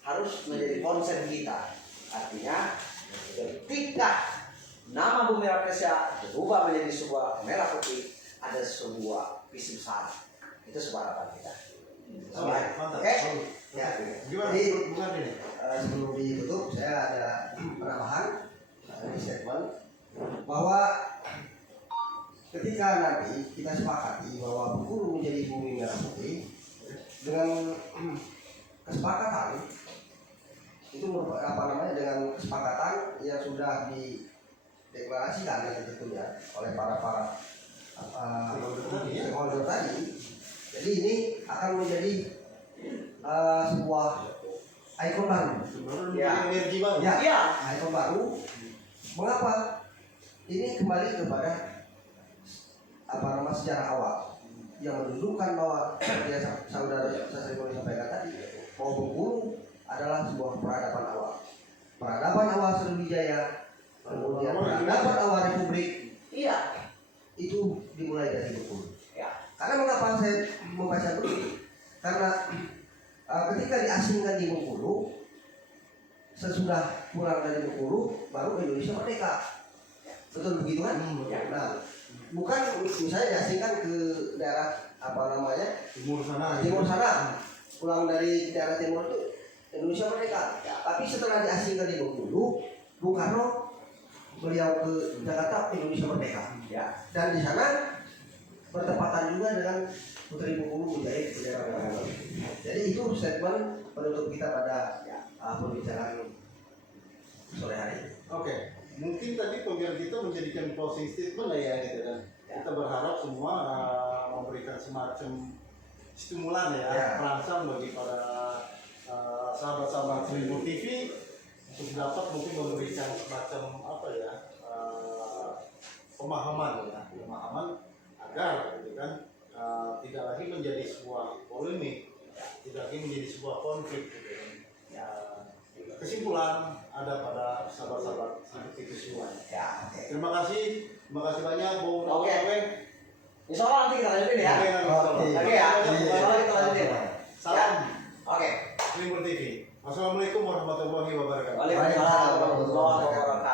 harus menjadi konsen kita. Artinya ketika nama Bumi Indonesia berubah menjadi sebuah merah putih, ada sebuah visi besar. Itu sebuah harapan kita. Mantap. Oke. Ya, Gimana? jadi Bukan ini. sebelum ditutup saya ada penambahan di statement bahwa ketika nanti kita sepakati bahwa Bengkulu menjadi bumi merah putih dengan kesepakatan itu merupakan dengan kesepakatan yang sudah dideklarasikan nanti tentunya oleh para stakeholder tadi. Jadi ini akan menjadi sebuah ikon baru. Ya. Energi baru. Ya. Ikon baru. Mengapa? Ini kembali kepada sejarah awal yang menunjukkan bahwa saudara saya sampaikan tadi bahwa Bengkulu adalah sebuah peradaban awal Sriwijaya, kemudian peradaban awal Republik. Iya. Itu dimulai dari Bengkulu. Ya. Karena mengapa saya membaca begitu? Karena ketika diasingkan di Bengkulu, sesudah pulang dari Bengkulu, baru Indonesia merdeka. Betul begitu kan? Nah, bukan misalnya diasingkan ke daerah Timur sana, pulang dari daerah timur itu Indonesia merdeka. Tapi setelah diasingkan di Bengkulu, Bung Karno beliau ke Jakarta, Indonesia merdeka. Ya. Dan di sana bertepatan juga dengan Putri Bengkulu menjadi bendera negara. Jadi itu statement penutup kita pada pembicaraan sore hari ini. Oke, mungkin tadi pemikiran kita menjadikan closing statement ya gitu kan. Kita berharap semua memberikan semacam stimulan Ya. perangsang bagi para sahabat-sahabat Seribu TV untuk dapat mungkin memberikan semacam pemahaman agar gitu kan tidak lagi menjadi sebuah polemik, tidak lagi menjadi sebuah konflik gitu kan. Kesimpulan ada pada sahabat-sahabat itu semua. Ya. Terima kasih banyak Bung. Oke. Insya Allah nanti kita lanjutin ya. Oke ya. Insya Allah kita lanjutin. Salam. Oke. Timur TV. Wassalamualaikum warahmatullahi wabarakatuh. Waalaikumsalam warahmatullahi wabarakatuh.